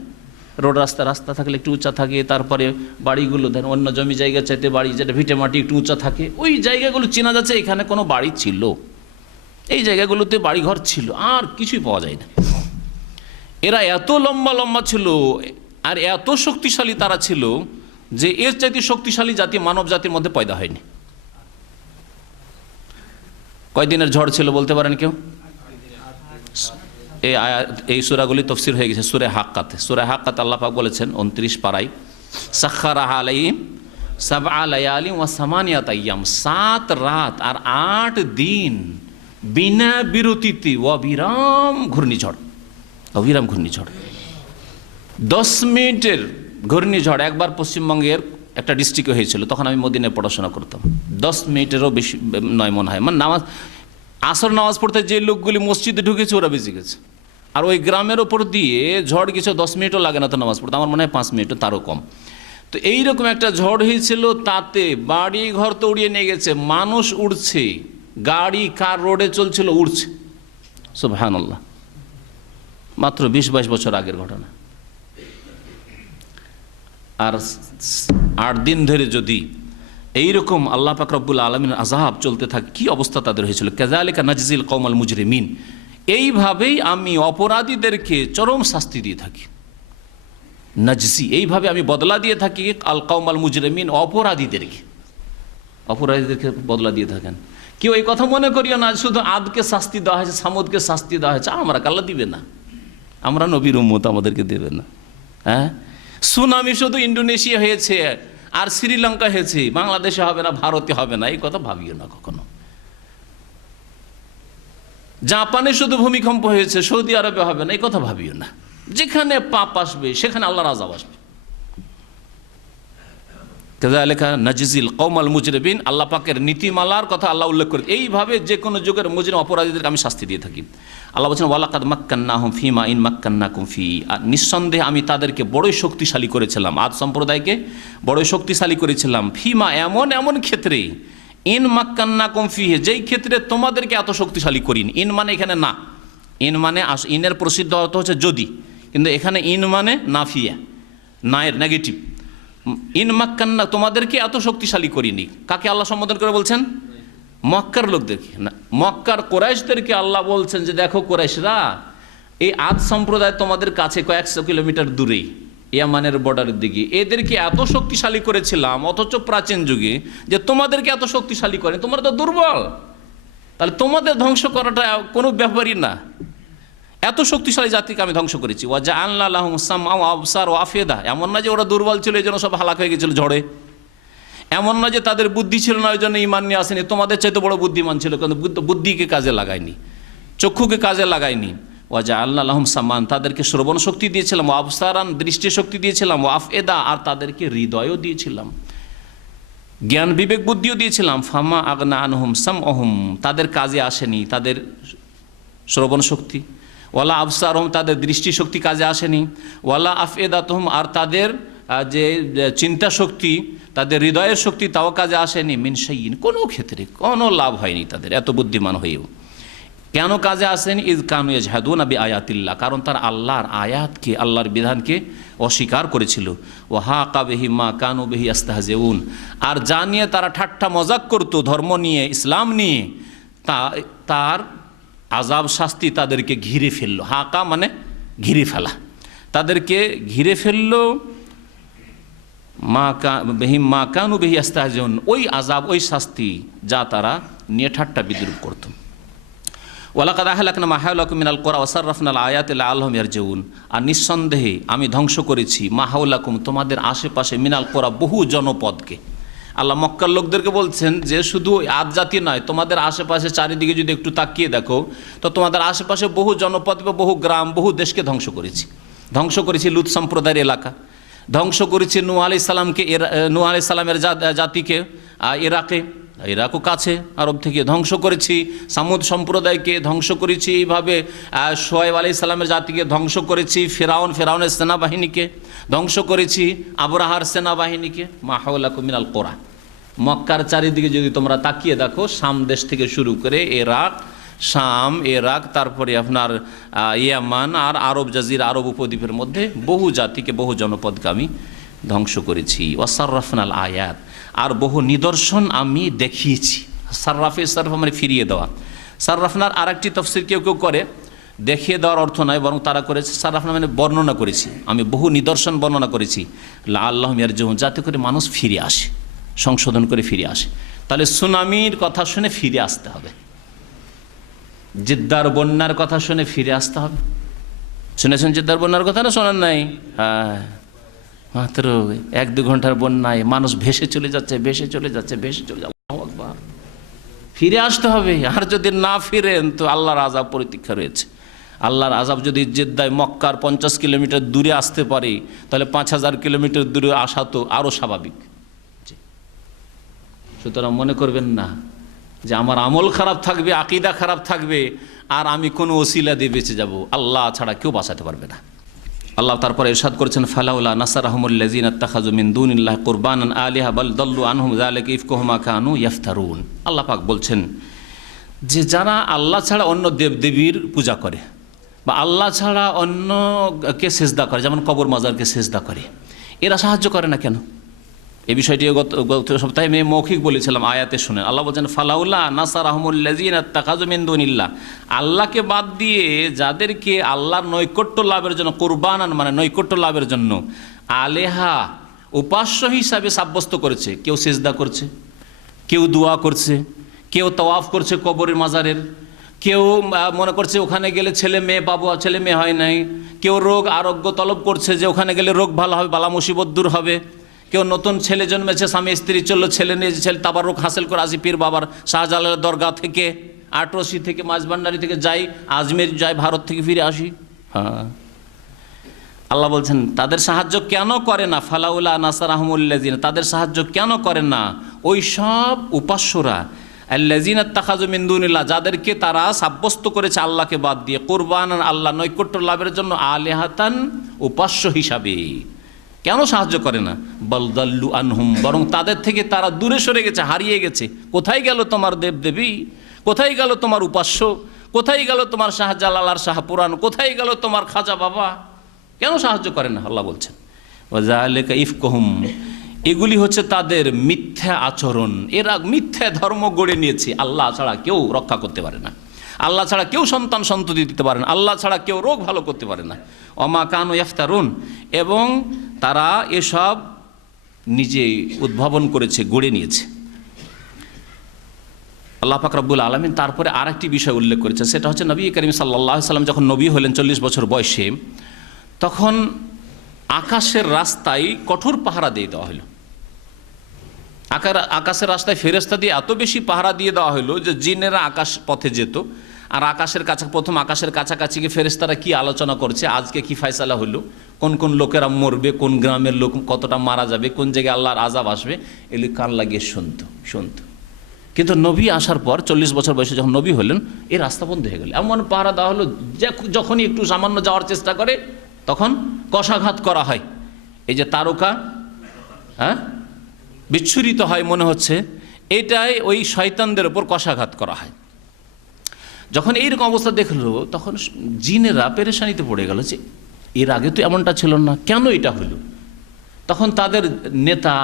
রোড রাস্তা থাকলে একটু উঁচা থাকে, তারপরে বাড়িগুলো ধরেন অন্য জমি জায়গা চাইতে বাড়ি যেটা ভিটে মাটি একটু উঁচা থাকে, ওই জায়গাগুলো চেনা যাচ্ছে এখানে কোনো বাড়ি ছিল, এই জায়গাগুলোতে বাড়িঘর ছিল, আর কিছুই পাওয়া যায় না। এরা এত লম্বা লম্বা ছিল আর এত শক্তিশালী তারা ছিল যে এর চাইতে শক্তিশালী জাতি মানব জাতির মধ্যে পয়দা হয়নি। কয়দিনের ঝড় ছিল বলতে পারেন কেউ? এই সূরাগুলি তাফসীর হয়ে গেছে সূরা হাক্কাতে। সূরা হাক্কাতে আল্লাহ পাক বলেছেন 29 পারায়, সাখারাহা আলাইহিম সাবআ লায়ালিন ওয়া সামানিয়াত আইয়াম, 7 রাত আর 8 দিন বিনা বিরতিতে অবিরাম ঘূর্ণিঝড়, অবিরাম ঘূর্ণিঝড়। 10 মিনিটের ঘূর্ণিঝড় একবার পশ্চিমবঙ্গের একটা ডিস্ট্রিক্টে হয়েছিল, তখন আমি মদিনায় পড়াশোনা করতাম। 10 মিনিটেরও বেশি নয় মনে হয়, মানে নামাজ আসর নামাজ পড়তে যে লোকগুলি মসজিদে ঢুকেছে ওরা বেঁচে গেছে। আর ওই গ্রামের ওপর দিয়ে ঝড় গেছে, 10 মিনিটও লাগে না তো নামাজ পড়তে, আমার মনে হয় 5 মিনিটও তারও কম। তো এইরকম একটা ঝড় হয়েছিল, তাতে বাড়ি ঘর তো উড়িয়ে নিয়ে গেছে, মানুষ উড়ছে, গাড়ি কার রোডে চলছিল উড়ছে। সুবহানাল্লাহ, মাত্র 20-22 বছর আগের ঘটনা। আর 8 দিন ধরে যদি এইরকম আল্লাহ পাক রব্বুল আলামিনের আযাব চলতে থাকে, কি অবস্থা তাদের হয়েছিল। কাযালিকা নাজজিল কওমাল মুজরিমিন, এইভাবেই আমি অপরাধীদেরকে চরম শাস্তি দিয়ে থাকি। নাজসি, এইভাবে আমি বদলা দিয়ে থাকি আল কওমাল মুজরিমিন, অপরাধীদেরকে বদলা দিয়ে থাকেন। কেউ এই কথা মনে করিও না শুধু আদকে শাস্তি দেওয়া হয়েছে, সামুদকে শাস্তি দেওয়া হয়েছে, আমরা আল্লাহ দিবে না, আমরা নবীর উম্মত, আমাদেরকে দেবে না। হ্যাঁ, সুনামি শুধু ইন্দোনেশিয়া হয়েছে আর শ্রীলঙ্কা হয়েছে, বাংলাদেশে হবে না, ভারতে হবে না, এই কথা ভাবিও না কখনো। জাপানে শুধু ভূমিকম্প হয়েছে, সৌদি আরবে হবে না, এই কথা ভাবিও না। যেখানে পাপ আসবে সেখানে আল্লাহর আযাব আসবে। কাযালিকা নাজজিল কওমাল মুজরিমিন, আল্লাহ পাকের নীতিমালার কথা আল্লাহ উল্লেখ করে এইভাবে যে কোনো যুগের মুজরিম অপরাধীদেরকে আমি শাস্তি দিয়ে থাকি। আল্লাহ বলছেন ওয়ালাকাদ মাক্কান্নাহুম ফীমা ইন মাক্কান্নাকুম ফী, আর নিঃসন্দেহে আমি তাদেরকে বড়ই শক্তিশালী করেছিলাম, আদ সম্প্রদায়কে বড়ই শক্তিশালী করেছিলাম, ফীমা এমন এমন ক্ষেত্রে, ইন মাক্কান্নাকুম ফীহি যেই ক্ষেত্রে তোমাদেরকে এত শক্তিশালী করিনি। ইন মানে এখানে না, ইন মানে ইনের প্রসিদ্ধ অর্থ হচ্ছে যদি, কিন্তু এখানে ইন মানে নাফিয়া, না এর নেগেটিভ। ইন মাক্কান্না তোমাদেরকে এত শক্তিশালী করিনি, কাকে আল্লাহ সম্বোধন করে বলছেন? মক্কার লোকদেরকে না, মক্কার কোরাইশদেরকে আল্লাহ বলছেন যে দেখো কোরাইশরা, এই আদ সম্প্রদায় তোমাদের কাছে কয়েকশো কিলোমিটার দূরেই, ইয়ামানের বর্ডারের দিকে, এদেরকে এত শক্তিশালী করেছিলাম, অথচ প্রাচীন যুগে যে তোমাদেরকে এত শক্তিশালী করেন, তোমরা তো দুর্বল, তাহলে তোমাদের ধ্বংস করাটা কোনো ব্যাপারই না। এত শক্তিশালী জাতিকে আমি ধ্বংস করেছি। ওয়াজআলনা লাহুম সামআ ওয়া আবসার ওয়া আফিদা, এমন না যে ওরা দুর্বল ছিল এই জন্য সব হালাক হয়ে গেছিল ঝড়ে, এমন না যে তাদের বুদ্ধি ছিল না ওই জন্য ঈমান নিয়ে আসেনি, তোমাদের চাইতে বড় বুদ্ধিমান ছিল কিন্তু বুদ্ধিকে কাজে লাগায়নি, চক্ষুকে কাজে লাগায়নি। ওয়াজআলনা লাহুম সামআন, তাদেরকে শ্রবণ শক্তি দিয়েছিলাম, ওয়া আবসারান, দৃষ্টি শক্তি দিয়েছিলাম, ওয়া আফিদা, আর তাদেরকে হৃদয়ও দিয়েছিলাম, জ্ঞান বিবেক বুদ্ধিও দিয়েছিলাম। ফামা আগনা আনহুম সামউহুম, তাদের কাজে আসেনি তাদের শ্রবণ শক্তি, ওয়ালা আবসারহুম, তাদের দৃষ্টি শক্তি কাজে আসেনি, ওয়ালা আফিদাতুহুম, আর তাদের যে চিন্তা শক্তি, তাদের হৃদয়ের শক্তি, তাও কাজে আসেনি। মিন শাইইন, কোনো ক্ষেত্রে কোনো লাভ হয়নি তাদের, এত বুদ্ধিমান হয়েও। কেন কাজে আসেনি? ইয কানু ইয়াজহাদুনা বিআয়াতিল্লাহ, কারণ তারা আল্লাহর আয়াতকে, আল্লাহর বিধানকে অস্বীকার করেছিল। ওয়া হাকা বিহিম মা কানু বিহি ইস্তাহজিউন, আর যা নিয়ে তারা ঠাট্টা মজাক করতো, ধর্ম নিয়ে, ইসলাম নিয়ে, তার আযাব শাস্তি তাদেরকে ঘিরে ফেললো। হাকা মানে ঘিরে ফেলা, তাদেরকে ঘিরে ফেললো। বিহিম মা কানু বিহি ইস্তাহজিউন, ওই আযাব, ওই শাস্তি যা তারা নিয়ে ঠাট্টা বিদ্রুপ করত। ওয়ালাকাদ আহলাকনা মা হাওলাকুম মিনাল কুরা ওয়া সাররাফনাল আয়াতি লাআল্লাহুম ইয়ারজিউন, আর নিঃসন্দেহে আমি ধ্বংস করেছি মা হাওলাকুম, তোমাদের আশেপাশে, মিনাল কুরা, বহু জনপদকে। আল্লাহ মক্কার লোকদেরকে বলছেন যে শুধু আদ জাতি নয়, তোমাদের আশেপাশে চারিদিকে যদি একটু তাকিয়ে দেখো তো তোমাদের আশেপাশে বহু জনপদ, বহু গ্রাম, বহু দেশকে ধ্বংস করেছি। ধ্বংস করেছি লুত সম্প্রদায়ের এলাকা, ধ্বংস করেছি নূহ আলাইহিস সালামকে, নূহ আলাইহিস সালামের জাতিকে ইরাকও কাছে আরব থেকে, ধ্বংস করেছি সামুদ সম্প্রদায়কে, ধ্বংস করেছি এইভাবে শুআয়ব আলাইহিস সালামের জাতিকে, ধ্বংস করেছি ফেরাউনের সেনাবাহিনীকে, ধ্বংস করেছি আবরাহার সেনাবাহিনীকে। মা হাওলাকুম মিনাল কুরা, মক্কার চারিদিকে যদি তোমরা তাকিয়ে দেখো, শাম দেশ থেকে শুরু করে শাম, ইরাক, তারপরে আপনার ইয়ামান আর আরব জাজিরা, আরব উপদ্বীপের মধ্যে বহু জাতিকে, বহু জনপদকে আমি ধ্বংস করেছি। ওয়া সাররাফনাল আয়াত, আর বহু নিদর্শন আমি দেখিয়েছি। সাররাফ মানে ফিরিয়ে দেওয়া। সাররাফনার আর একটি তফসির কেউ কেউ করে, দেখিয়ে দেওয়ার অর্থ নয়, বরং তারা করেছে সাররাফনা মানে বর্ণনা করেছি, আমি বহু নিদর্শন বর্ণনা করেছি, লাআল্লাহুম ইয়ারজিউন, যাতে করে মানুষ ফিরে আসে, সংশোধন করে ফিরে আসে। তাহলে সুনামির কথা শুনে ফিরে আসতে হবে, জিদ্দার বন্যার কথা শুনে ফিরে আসতে হবে। শুনেছেন জিদ্দার বন্যার কথা না শোনেন নাই? হ্যাঁ, মাত্র 1-2 ঘন্টার বন্যায় মানুষ ভেসে চলে যাচ্ছে। আল্লাহু আকবার, ফিরে আসতে হবে। আর যদি না ফিরেন তো আল্লাহর আযাব প্রতীক্ষা রয়েছে। আল্লাহর আযাব যদি জেদ্দায় মক্কার 50 কিলোমিটার দূরে আসতে পারে, তাহলে 5000 কিলোমিটার দূরে আসা তো আরও স্বাভাবিক। সুতরাং মনে করবেন না যে আমার আমল খারাপ থাকবে, আকীদা খারাপ থাকবে, আর আমি কোনো ওসিলা দিয়ে বেঁচে যাব, আল্লাহ ছাড়া কেউ বাঁচাতে পারবে না। আল্লাহ তারপরে ইরশাদ করেছেন, ফালাউলা নাসারাহুমুল্লাযিনা ইত্তাখাযু মিন দুনিল্লাহি কুরবানান আলিহা বাল দাল্লু আনহুম যালিকা ইফকুহুম মা কানু ইফতারুন। আল্লাহ পাক বলছেন যে যারা আল্লাহ ছাড়া অন্য দেবদেবীর পূজা করে, বা আল্লাহ ছাড়া অন্যকে সেজদা করে, যেমন কবর মাজারকে সেজদা করে, এরা সাহায্য করে না কেন? এই বিষয়টি গত সপ্তাহে আমি মৌখিক বলেছিলাম, আয়াতে শুনেন। আল্লাহ বলছেন ফালাউলা নাসারাহুমুল্লাযিনা ইত্তাখাযু মিন দুনিল্লাহ, আল্লাহকে বাদ দিয়ে যাদেরকে আল্লাহর নৈকট্য লাভের জন্য, কুরবানান মানে নৈকট্য লাভের জন্য, আলেহা উপাস্য হিসাবে সাব্যস্ত করেছে। কেউ সিজদা করছে, কেউ দোয়া করছে, কেউ তাওয়াফ করছে কবরের মাজারের, কেউ মনে করছে ওখানে গেলে ছেলে মেয়ে পাবো, ছেলে মেয়ে হয় নাই, কেউ রোগ আরোগ্য তলব করছে যে ওখানে গেলে রোগ ভালো হবে, বালা মুসিবত দূর হবে, কেউ নতুন ছেলে জন্মেছে, স্বামী স্ত্রী চললো, ছেলে নিয়ে ছেলে তাবারুক হাসিল করে আসি পীর বাবার শাহজালালের দরগা থেকে, আটরসি থেকে, মাঝভান্ডারি থেকে যাই, আজমের যাই, ভারত থেকে ফিরে আসি। হ্যাঁ, আল্লাহ বলছেন তাদের সাহায্য কেন করে না? ফালাউলা নাসারাহুমুল্লাযিনা, তাদের সাহায্য কেন করেন না ওই সব উপাস্যরা, আল্লাযিনা ইত্তাখাযু মিন দুনিল্লাহ, যাদেরকে তারা সাব্যস্ত করেছে আল্লাহকে বাদ দিয়ে, কুরবানান আল্লাহ নৈকট্য লাভের জন্য, আলিহাতান উপাস্য হিসাবে। কেন সাহায্য করে না? বালদাল্লু আনহুম, বরং তাদের থেকে তারা দূরে সরে গেছে, হারিয়ে গেছে। কোথায় গেল তোমার দেবদেবী? কোথায় গেল তোমার উপাস্য? কোথায় গেল তোমার শাহজালাল আর শাহপুরান? কোথায় গেল তোমার খাজা বাবা? কেন সাহায্য করে না? আল্লাহ বলছেন ওয়াযালিকা ইফকুহুম, এগুলি হচ্ছে তাদের মিথ্যা আচরণ। এরা মিথ্যা ধর্ম গড়ে নিয়েছে। আল্লাহ ছাড়া কেউ রক্ষা করতে পারে না, আল্লাহ ছাড়া কেউ সন্তান সন্ততি দিতে পারে না, আল্লাহ ছাড়া কেউ রোগ ভালো করতে পারে না। ওমা কানু ইফতারুন, এবং তারা এসব নিজেই উদ্ভাবন করেছে, গড়ে নিয়েছে। আল্লাহ পাক রব্বুল আলামিন তারপরে আরেকটি বিষয় উল্লেখ করেছে, সেটা হচ্ছে নবী করিম সাল্লাল্লাহু আলাইহি সাল্লাম যখন নবী হলেন 40 বছর বয়সে, তখন আকাশের রাস্তায় কঠোর পাহারা দিয়ে দেওয়া হলো। আকাশের রাস্তায় ফেরেশতা দিয়ে এত বেশি পাহারা দিয়ে দেওয়া হলো যে জিনেরা আকাশ পথে যেত, আর আকাশের কাছে প্রথম আকাশের কাছাকাছি গিয়ে ফেরেশতারা কি আলোচনা করছে, আজকে কি ফয়সালা হলো, কোন কোন লোকেরা মরবে, কোন গ্রামের লোক কতটা মারা যাবে, কোন জায়গায় আল্লাহর আযাব আসবে, এগুলি কান লাগিয়ে শুনতো। কিন্তু নবী আসার পর 40 বছর বয়সে যখন নবী হলেন, এই রাস্তা বন্ধ হয়ে গেল। এমন পাহারা দেওয়া হলো যে যখনই একটু সামান্য যাওয়ার চেষ্টা করে তখন কষাঘাত করা হয়। এই যে তারকা বিচ্ছুরিত হয় মনে হচ্ছে, এটাই ওই শয়তানদের ওপর কষাঘাত করা হয়। যখন এইরকম অবস্থা দেখলো তখন জিনেরা পেরেশানিতে পড়ে গেল যে এর আগে তো এমনটা ছিল না, কেন এটা হলো? তখন তাদের নেতা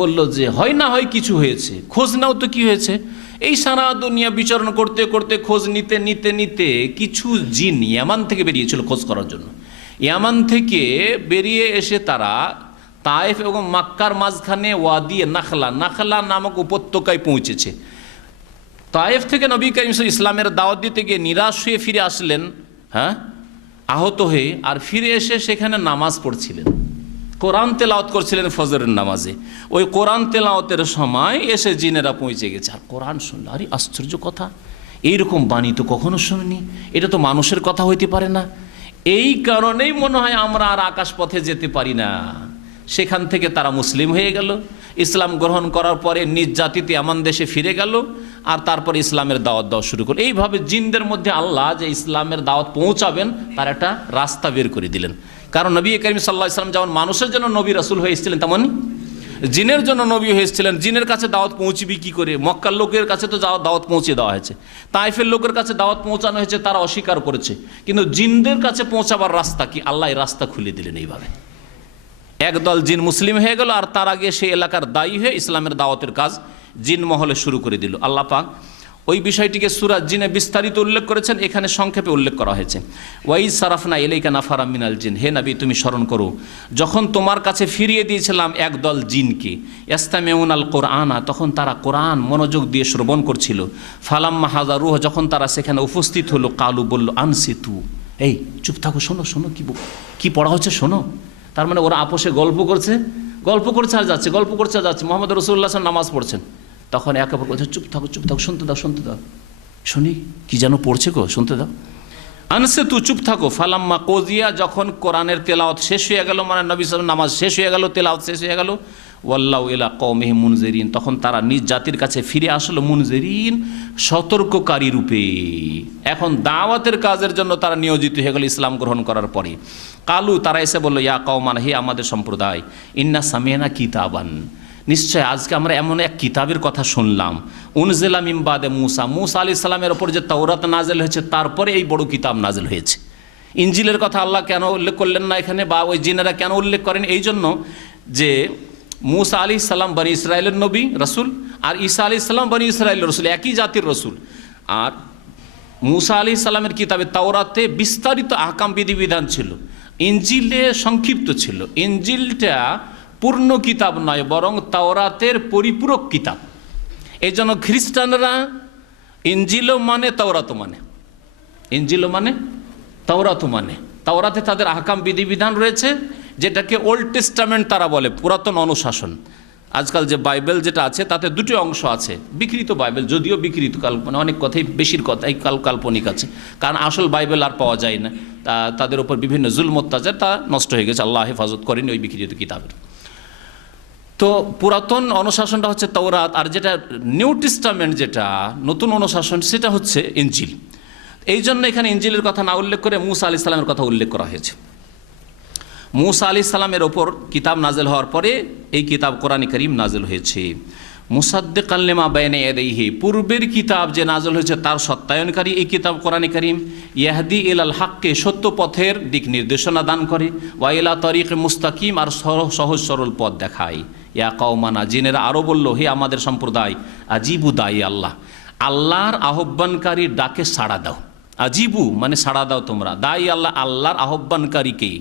বলল যে হয় না হয় কিছু হয়েছে, খোঁজ নাও তো কি হয়েছে। এই সারা দুনিয়া বিচরণ করতে করতে খোঁজ নিতে নিতে নিতে কিছু জিন ইয়ামান থেকে বেরিয়েছিল খোঁজ করার জন্য। ইয়ামান থেকে বেরিয়ে এসে তারা তায়েফ এবং মক্কার মাঝখানে ওয়াদি নাখলা নামক উপত্যকায় পৌঁছেছে। তায়েফ থেকে নবী করিম ইসলামের দাওয়াত দিতে গিয়ে নিরাশ হয়ে ফিরে আসলেন, আহত হয়ে, আর ফিরে এসে সেখানে নামাজ পড়ছিলেন, কোরআন তেলাওয়াত করছিলেন ফজরের নামাজে। ওই কোরআন তেলাওয়াতের সময় এসে জিনেরা পৌঁছে গেছে, আর কোরআন শুনল, আরে আশ্চর্য কথা, এইরকম বাণী তো কখনো শুনিনি, এটা তো মানুষের কথা হইতে পারে না। এই কারণেই মনে হয় আমরা আর আকাশ পথে যেতে পারি না। সেখান থেকে তারা মুসলিম হয়ে গেল, ইসলাম গ্রহণ করার পরে নিজ জাতিতে এমন দেশে ফিরে গেল, আর তারপরে ইসলামের দাওয়াত দেওয়া শুরু করল। এইভাবে জিনদের মধ্যে আল্লাহ যে ইসলামের দাওয়াত পৌঁছাবেন তার একটা রাস্তা বের করে দিলেন। কারণ নবী করিম সাল্লাল্লাহু আলাইহি ওয়াসাল্লাম যেমন মানুষের জন্য নবী রাসূল হয়ে এসেছিলেন, তেমন জিনের জন্য নবী হয়ে এসেছিলেন। জিনের কাছে দাওয়াত পৌঁছবি কি করে? মক্কার লোকের কাছে তো দাওয়াত পৌঁছে দেওয়া হয়েছে, তাইফের লোকের কাছে দাওয়াত পৌঁছানো হয়েছে, তারা অস্বীকার করেছে। কিন্তু জিনদের কাছে পৌঁছাবার রাস্তা কি? আল্লাহ এই রাস্তা খুলে দিলেন। এইভাবে একদল জিন মুসলিম হয়ে গেল, আর তার আগে সেই এলাকার দায়ী হয়ে ইসলামের দাওয়াতের কাজ জিন মহলে শুরু করে দিল। আল্লাহ পাক ওই বিষয়টিকে সূরা জিনে বিস্তারিত উল্লেখ করেছেন, এখানে সংক্ষেপে উল্লেখ করা হয়েছে। ওয়াইজ সারাফনা ইলাইকা নাফারা মিনাল জিন, হে নবী তুমি স্মরণ করো যখন তোমার কাছে ফিরিয়ে দিয়েছিলাম একদল জিনকে, ইয়াস্তামিউনাল কোরআনা, তখন তারা কোরআন মনোযোগ দিয়ে শ্রবণ করছিল। ফালাম্মা হাযারুহ, যখন তারা সেখানে উপস্থিত হলো, কালু বলল আনসিতু, এই চুপ থাকো, শোনো শোনো কি পড়া হচ্ছে শোনো। তার মানে ওরা আপোষে গল্প করছে আর যাচ্ছে, গল্প করছে আর যাচ্ছে। মুহাম্মদ রাসূলুল্লাহ নামাজ পড়ছেন, তখন একে অপর বলছে চুপ থাকো, শুনতে দাও শুনি কি যেন পড়ছে গো, শুনতে দাও। আনসে তু, চুপ থাকো। ফালাম্মা কোজিয়া, যখন কোরআনের তেলাওয়াত শেষ হয়ে গেল, মানে নবী সাল্লাল্লাহু আলাইহি ওয়াসাল্লাম নামাজ শেষ হয়ে গেল, তেলাওয়াত শেষ হয়ে গেল, ওয়াল্লাহু ইলা কওমিহি মুনজিরিন, তখন তারা নিজ জাতির কাছে ফিরে আসলো মুনজিরিন, সতর্ককারী রূপে। এখন দাওয়াতের কাজের জন্য তারা নিয়োজিত হয়ে গেল ইসলাম গ্রহণ করার পরে। কালু, তারা এসে বলল, ইয়া কওমানা, হে আমাদের সম্প্রদায়, ইন্না সামি'না কিতাবান, নিশ্চয় আজকে আমরা এমন এক কিতাবের কথা শুনলাম, উনজিলা মিন বাদে মুসা আলাইহিস সালামের ওপর যে তাওরাত নাযিল হয়েছে তারপরে এই বড় কিতাব নাযিল হয়েছে। ইনজিলের কথা আল্লাহ কেন উল্লেখ করলেন না এখানে, বা ওই জিনেরা কেন উল্লেখ করেন? এই জন্য যে মুসা আলাইহিস সালাম বনি ইসরায়েলের নবী রসুল, আর ঈসা আলাইহিস সালাম বনি ইসরায়েলের রসুল, একই জাতির রসুল। আর মুসা আলাইহিস সালামের কিতাবে তাওরাতে বিস্তারিত আহকাম বিধিবিধান ছিল, ইনজিলে সংক্ষিপ্ত ছিল। ইনজিলটা পূর্ণ কিতাব নয়, বরং তাওরাতের পরিপূরক কিতাব। এই জন্য খ্রিস্টানরা ইনজিলও মানে তাওরাতও মানে, ইনজিলও মানে তাওরাতও মানে। তাওরাতে তাদের আহকাম বিধিবিধান রয়েছে, যেটাকে ওল্ড টেস্টামেন্ট তারা বলে, পুরাতন অনুশাসন। আজকাল যে বাইবেল যেটা আছে তাতে দুটি অংশ আছে, বিকৃত বাইবেল, যদিও বিকৃত মানে অনেক কথাই, বেশির কথাই কাল্পনিক আছে, কারণ আসল বাইবেল আর পাওয়া যায় না। তাদের উপর বিভিন্ন জুলম অত্যাচার, তা নষ্ট হয়ে গেছে, আল্লাহ হেফাজত করেনি ওই বিকৃত কিতাবের। তো পুরাতন অনুশাসনটা হচ্ছে তাওরাত, আর যেটা নিউ টেস্টামেন্ট, যেটা নতুন অনুশাসন, সেটা হচ্ছে ইনজিল। এই জন্য এখানে ইনজিলের কথা না উল্লেখ করে মুসা আলাইহিস সালামের কথা উল্লেখ করা হয়েছে। মুসা আলাইহিস সালামের ওপর কিতাব নাজিল হওয়ার পরে এই কিতাব কোরআন কারীম নাজিল হয়েছে। মুসাদ্দিকান লিমা বাইনা ইয়াদাইহি, পূর্বের কিতাব যে নাজিল হয়েছে তার সত্যায়নকারী এই কিতাব কোরআন কারীম। ইয়াহদি ইলাল হাক্কে, সত্য পথের দিক নির্দেশনা দান করে। ওয়া ইলা তারিক মুস্তাকিম, আর সহজ সরল পথ দেখায়। ইয়া কওমানা, জিনেরা আরও বলল, হে আমাদের সম্প্রদায়, আজিবু দাই আল্লাহ, আল্লাহর আহ্বানকারীর ডাকে সাড়া দাও। আজিবু মানে সাড়া দাও তোমরা, দাই আল্লাহ, আল্লাহর আহ্বানকারীকে।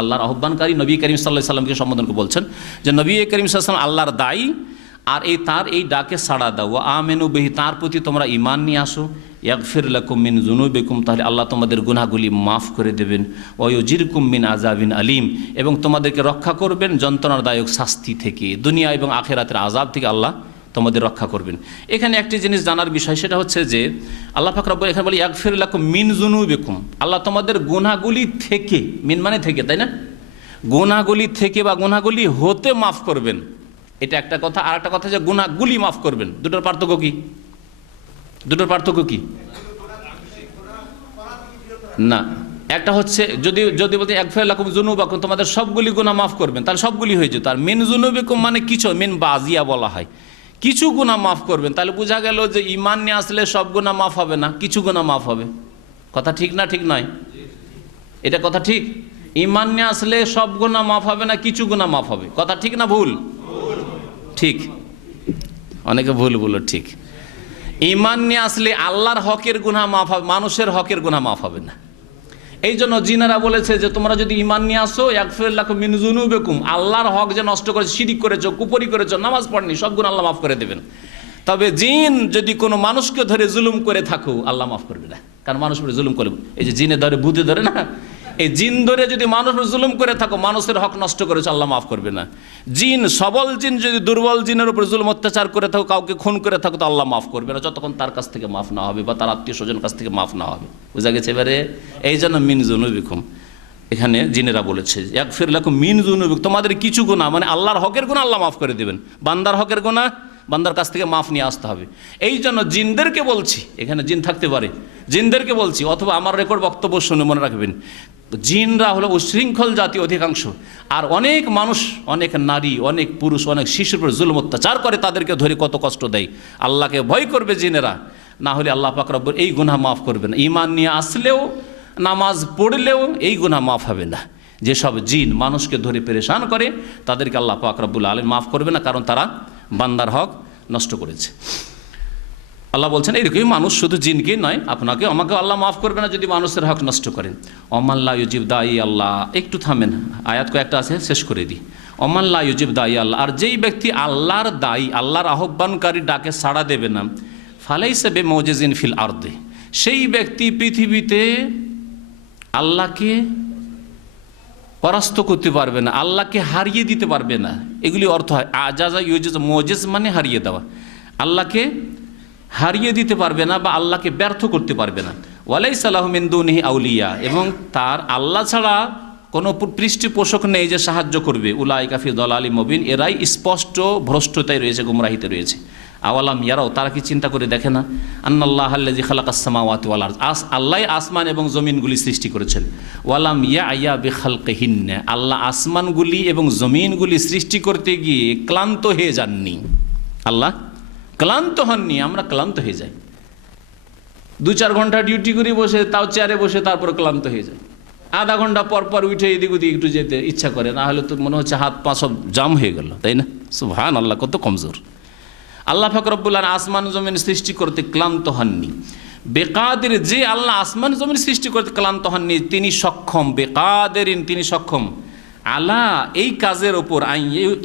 আল্লাহর আহ্বানকারী নবী করিম সাল্লাল্লাহু আলাইহি সাল্লামকে সম্বোধন করে বলছেন যে নবী করিম সাল্লাল্লাহু আলাইহি সাল্লাম আল্লাহর দায়ী, আর তার এই ডাকে সাড়া দাও। ওয়া আমিনু বিহি, তার প্রতি তোমরা ঈমান নিয়ে আসো। ইয়াগফির লাকুম মিন যুনুবিকুম, তাহলে আল্লাহ তোমাদের গুনাহগুলি মাফ করে দেবেন। ওয়া ইউজিরকুম মিন আযাবিন আলিম, এবং তোমাদেরকে রক্ষা করবেন যন্ত্রণাদায়ক শাস্তি থেকে, দুনিয়া এবং আখিরাতের আযাব থেকে আল্লাহ তোমাদের রক্ষা করবেন। এখানে একটি জিনিস জানার বিষয়, সেটা হচ্ছে যে আল্লাহ পাক রব্বুল এখানে বলে ইয়াগফির লাকুম মিন যুনুবিকুম, আল্লাহ তোমাদের গুনাহগুলি থেকে, মিন মানে থেকে, তাই না? গুনাহগুলি থেকে বা গুনাহগুলি হতে মাফ করবেন, এটা একটা কথা। আর একটা কথা যে গুনাহগুলি মাফ করবেন, দুটোর পার্থক্য কি? দুটোর পার্থক্য কি? না, একটা হচ্ছে যদি বলতে ইয়াগফির লাকুম যুনুবাকুম, তোমাদের সবগুলি গুনাহ মাফ করবেন, তাহলে সবগুলি হয়ে যেত। আর মিন যুনুবিকুম মানে কিছু, মিন বাজিয়া বলা হয়, কিছু গুনাহ মাফ করবেন। তাহলে বোঝা গেল যে ঈমান নিয়ে আসলে সব গুনাহ মাফ হবে না, কিছু গুনাহ মাফ হবে। কথা ঠিক না ঠিক নয়? এটা কথা ঠিক? ঈমান নিয়ে আসলে সব গুনাহ মাফ হবে না, কিছু গুনাহ মাফ হবে। কথা ঠিক না ভুল? ঠিক। অনেকে ভুল বলো ঠিক। ঈমান নিয়ে আসলে আল্লাহর হকের গুনাহ মাফ হবে, মানুষের হকের গুনাহ মাফ হবে না। এই জন্য জিনেরা বলেছে যে তোমরা যদি ঈমান নিয়ে আসো, ইয়াগফির লাকুম মিন যুনুবিকুম, আল্লাহর হক যে নষ্ট করেছো, শিরিক করেছো, কুফরি করেছো, নামাজ পড়নি, সব গুনাহ আল্লাহ মাফ করে দেবেন। তবে জিন যদি কোনো মানুষকে ধরে জুলুম করে থাকো, আল্লাহ মাফ করবে না, কারণ মানুষ পরে জুলুম করে। এই যে জিনে ধরে, ভূতে ধরে না, এই জিন ধরে যদি মানুষ জুলুম করে থাকো, মানুষের হক নষ্ট করেছো, আল্লাহ মাফ করবে না। জিন, সবল জিন যদি দুর্বল জিনের উপর জুলুম অত্যাচার করে থাকো, কাউকে খুন করে থাকো, তো আল্লাহ মাফ করবে না, যতক্ষণ তার কাছ থেকে মাফ না হবে বা তার আত্মীয় স্বজন কাছ থেকে মাফ না হবে। বুঝা গেছে এবারে? এই জন্য মিন যুনুবিকুম এখানে জিনেরা বলেছে, ইয়াগফির লাকুম মিন যুনুবিকুম, তোমাদের কিছু গুনাহ মানে আল্লাহর হকের গুনাহ আল্লাহ মাফ করে দেবেন, বান্দার হকের গুনাহ বান্দার কাছ থেকে মাফ নিয়ে আসতে হবে। এই জন্য জিনদেরকে বলছি, এখানে জিন থাকতে পারে, জিনদেরকে বলছি, অথবা আমার রেকর্ড বক্তব্য শুনে মনে রাখবেন, জিনরা হলো উশৃঙ্খল জাতি অধিকাংশ, আর অনেক মানুষ, অনেক নারী, অনেক পুরুষ, অনেক শিশুর উপর জুলুম অত্যাচার করে, তাদেরকে ধরে কত কষ্ট দেয়। আল্লাহকে ভয় করবে জিনেরা, না হলে আল্লাহ পাক রব্বুল এই গুনাহ মাফ করবে না। ঈমান নিয়ে আসলেও, নামাজ পড়লেও এই গুনাহ মাফ হবে না। যেসব জিন মানুষকে ধরে পেরেশান করে, তাদেরকে আল্লাহ পাক রব্বুল আলামিন মাফ করবে না, কারণ তারা বান্দার হক নষ্ট করেছে। আল্লাহ বলছেন এরকমই মানুষ, শুধু জিনকে নয়, আপনাকে আমাকে আল্লাহ মাফ করবে না যদি মানুষের হক নষ্ট করেন। অমাল্লা ইউজিব দাই আল্লাহ, একটু থামেন, আয়াত কয়েকটা আছে, শেষ করে দিই। অমাল্লা ইউজিব দাই আল্লাহ, আর যেই ব্যক্তি আল্লাহর দায়ী, আল্লাহর আহ্বানকারী ডাকে সাড়া দেবে না, ফালাইসা বিমুজিজিন ফিল আরদি, সেই ব্যক্তি পৃথিবীতে আল্লাহকে পরাস্ত করতে পারবে না, আল্লাহকে হারিয়ে দিতে পারবে না। এগুলি অর্থ হয় আজাজা ইউজিজ, মুজিজ মানে হারিয়ে দেওয়া, আল্লাহকে হারিয়ে দিতে পারবে না বা আল্লাহকে ব্যর্থ করতে পারবে না। ওয়ালাইসা লাহু মিন দুনিহি আউলিয়া, এবং তার আল্লাহ ছাড়া কোনো পৃষ্ঠপোষক নেই যে সাহায্য করবে। উলাইকা ফি দালালিম মুবিন, এরাই স্পষ্ট ভ্রষ্টতায় রয়েছে, গুমরাহিতে রয়েছে। আওয়ালাম ইয়ারাও, তারা কি চিন্তা করে দেখে না, আন্নাল্লাহাল্লাযী খালাকাস সামাওয়াতি ওয়াল আরদ, আল্লাহ আসমান এবং জমিনগুলি সৃষ্টি করেছেন। ওয়ালাম ইয়া বিখালকিহিন্না, আল্লাহ আসমানগুলি এবং জমিনগুলি সৃষ্টি করতে গিয়ে ক্লান্ত হয়ে যাননি। আল্লাহ ক্লান্ত হননি, আমরা ক্লান্ত হয়ে যাই। 2-4 ঘন্টা ডিউটি করে বসে, তাও চেয়ারে বসে, তারপর ক্লান্ত হয়ে যায়। আধা ঘন্টা পর পর উঠে এদিক ওদিক একটু যেতে ইচ্ছা করে, না হলে তো মনে হচ্ছে হাত পা সব জাম হয়ে গেল, তাই না? সুবহানাল্লাহ, কত কমজোর। আল্লাহ পাক রব্বুল আলামিন আসমান জমিন সৃষ্টি করতে ক্লান্ত হননি। বেকাদের, যে আল্লাহ আসমান জমিন সৃষ্টি করতে ক্লান্ত হননি, তিনি সক্ষম, বেকাদেরিন, তিনি সক্ষম আলা, এই কাজের ওপর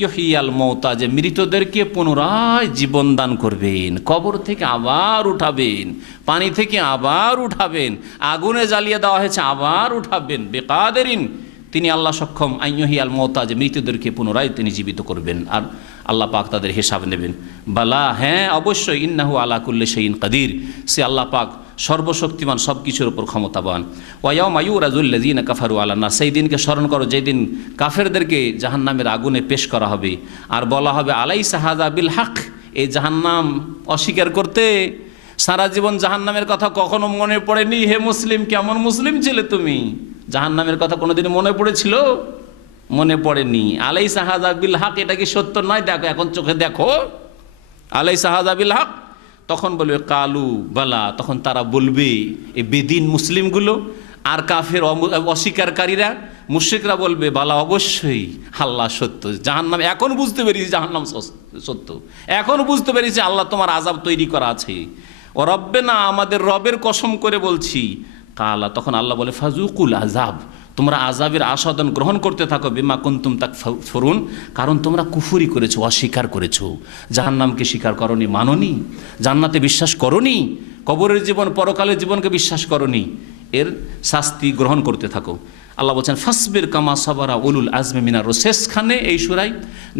ইউহিয়াল মৌতা, যে মৃতদেরকে পুনরায় জীবন দান করবেন, কবর থেকে আবার উঠাবেন, পানি থেকে আবার উঠাবেন, আগুনে জ্বালিয়ে দেওয়া হয়েছে আবার উঠাবেন। বেকাদেরিন, তিনি আল্লাহ সক্ষম আইয়ুহিয়াল মৌতা, যে মৃতদেরকে পুনরায় তিনি জীবিত করবেন, আর আল্লাহ পাক তাদের হিসাব নেবেন। বালা, হ্যাঁ অবশ্যই, ইন্নাহু আলা কুল্লি শাইইন কাদির, সে আল্লাহ পাক সর্বশক্তিমান, সব কিছুর ওপর ক্ষমতাবান। ওয়ায়াউমা ইউরাজুল্লাযীনা কাফারু আলান নার, সেই দিনকে স্মরণ করো যেদিন কাফেরদেরকে জাহান্নামের আগুনে পেশ করা হবে, আর বলা হবে আলাইসা হাযা বিল হক, এই জাহান্নাম অস্বীকার করতে সারা জীবন জাহান্নামের কথা কখনো মনে পড়েনি? হে মুসলিম, কেমন মুসলিম ছিলে তুমি? জাহান্নামের কথা কোনোদিন মনে পড়েছিল? মনে পড়েনি। আলাইসা হাযা বিল হক, এটা কি সত্য নয়? দেখো, এখন চোখে দেখো, আলাইসা হাযা বিল হক। তখন বলবে কালু বালা, তখন তারা বলবে, এই বেদিন মুসলিমগুলো আর কাফের অস্বীকারীরা, মুশরিকরা বলবে বালা, অবশ্যই আল্লাহ সত্য, জাহান্নাম এখন বুঝতে পেরেছি, জাহান্নাম সত্য, এখন বুঝতে পেরেছি আল্লাহ তোমার আযাব তৈরি করা আছে। ও রব্বে না, আমাদের রবের কসম করে বলছি। কালা, তখন আল্লাহ বলে ফাজুকুল আযাব, তোমরা আযাবের আস্বাদন গ্রহণ করতে থাকো, বিমা কুনতুম তাকফুরুন, কারণ তোমরা কুফরি করেছো, অস্বীকার করেছো, জাহান্নামকে স্বীকার করনি, মানোনি, জান্নাতে বিশ্বাস করনি, কবরের জীবন পরকালের জীবনকে বিশ্বাস করনি, এর শাস্তি গ্রহণ করতে থাকো। আল্লাহ বলছেন ফাসবির কামা সাবারা উলুল আজমি মিনার রুসুল। শেষখানে এই সূরায়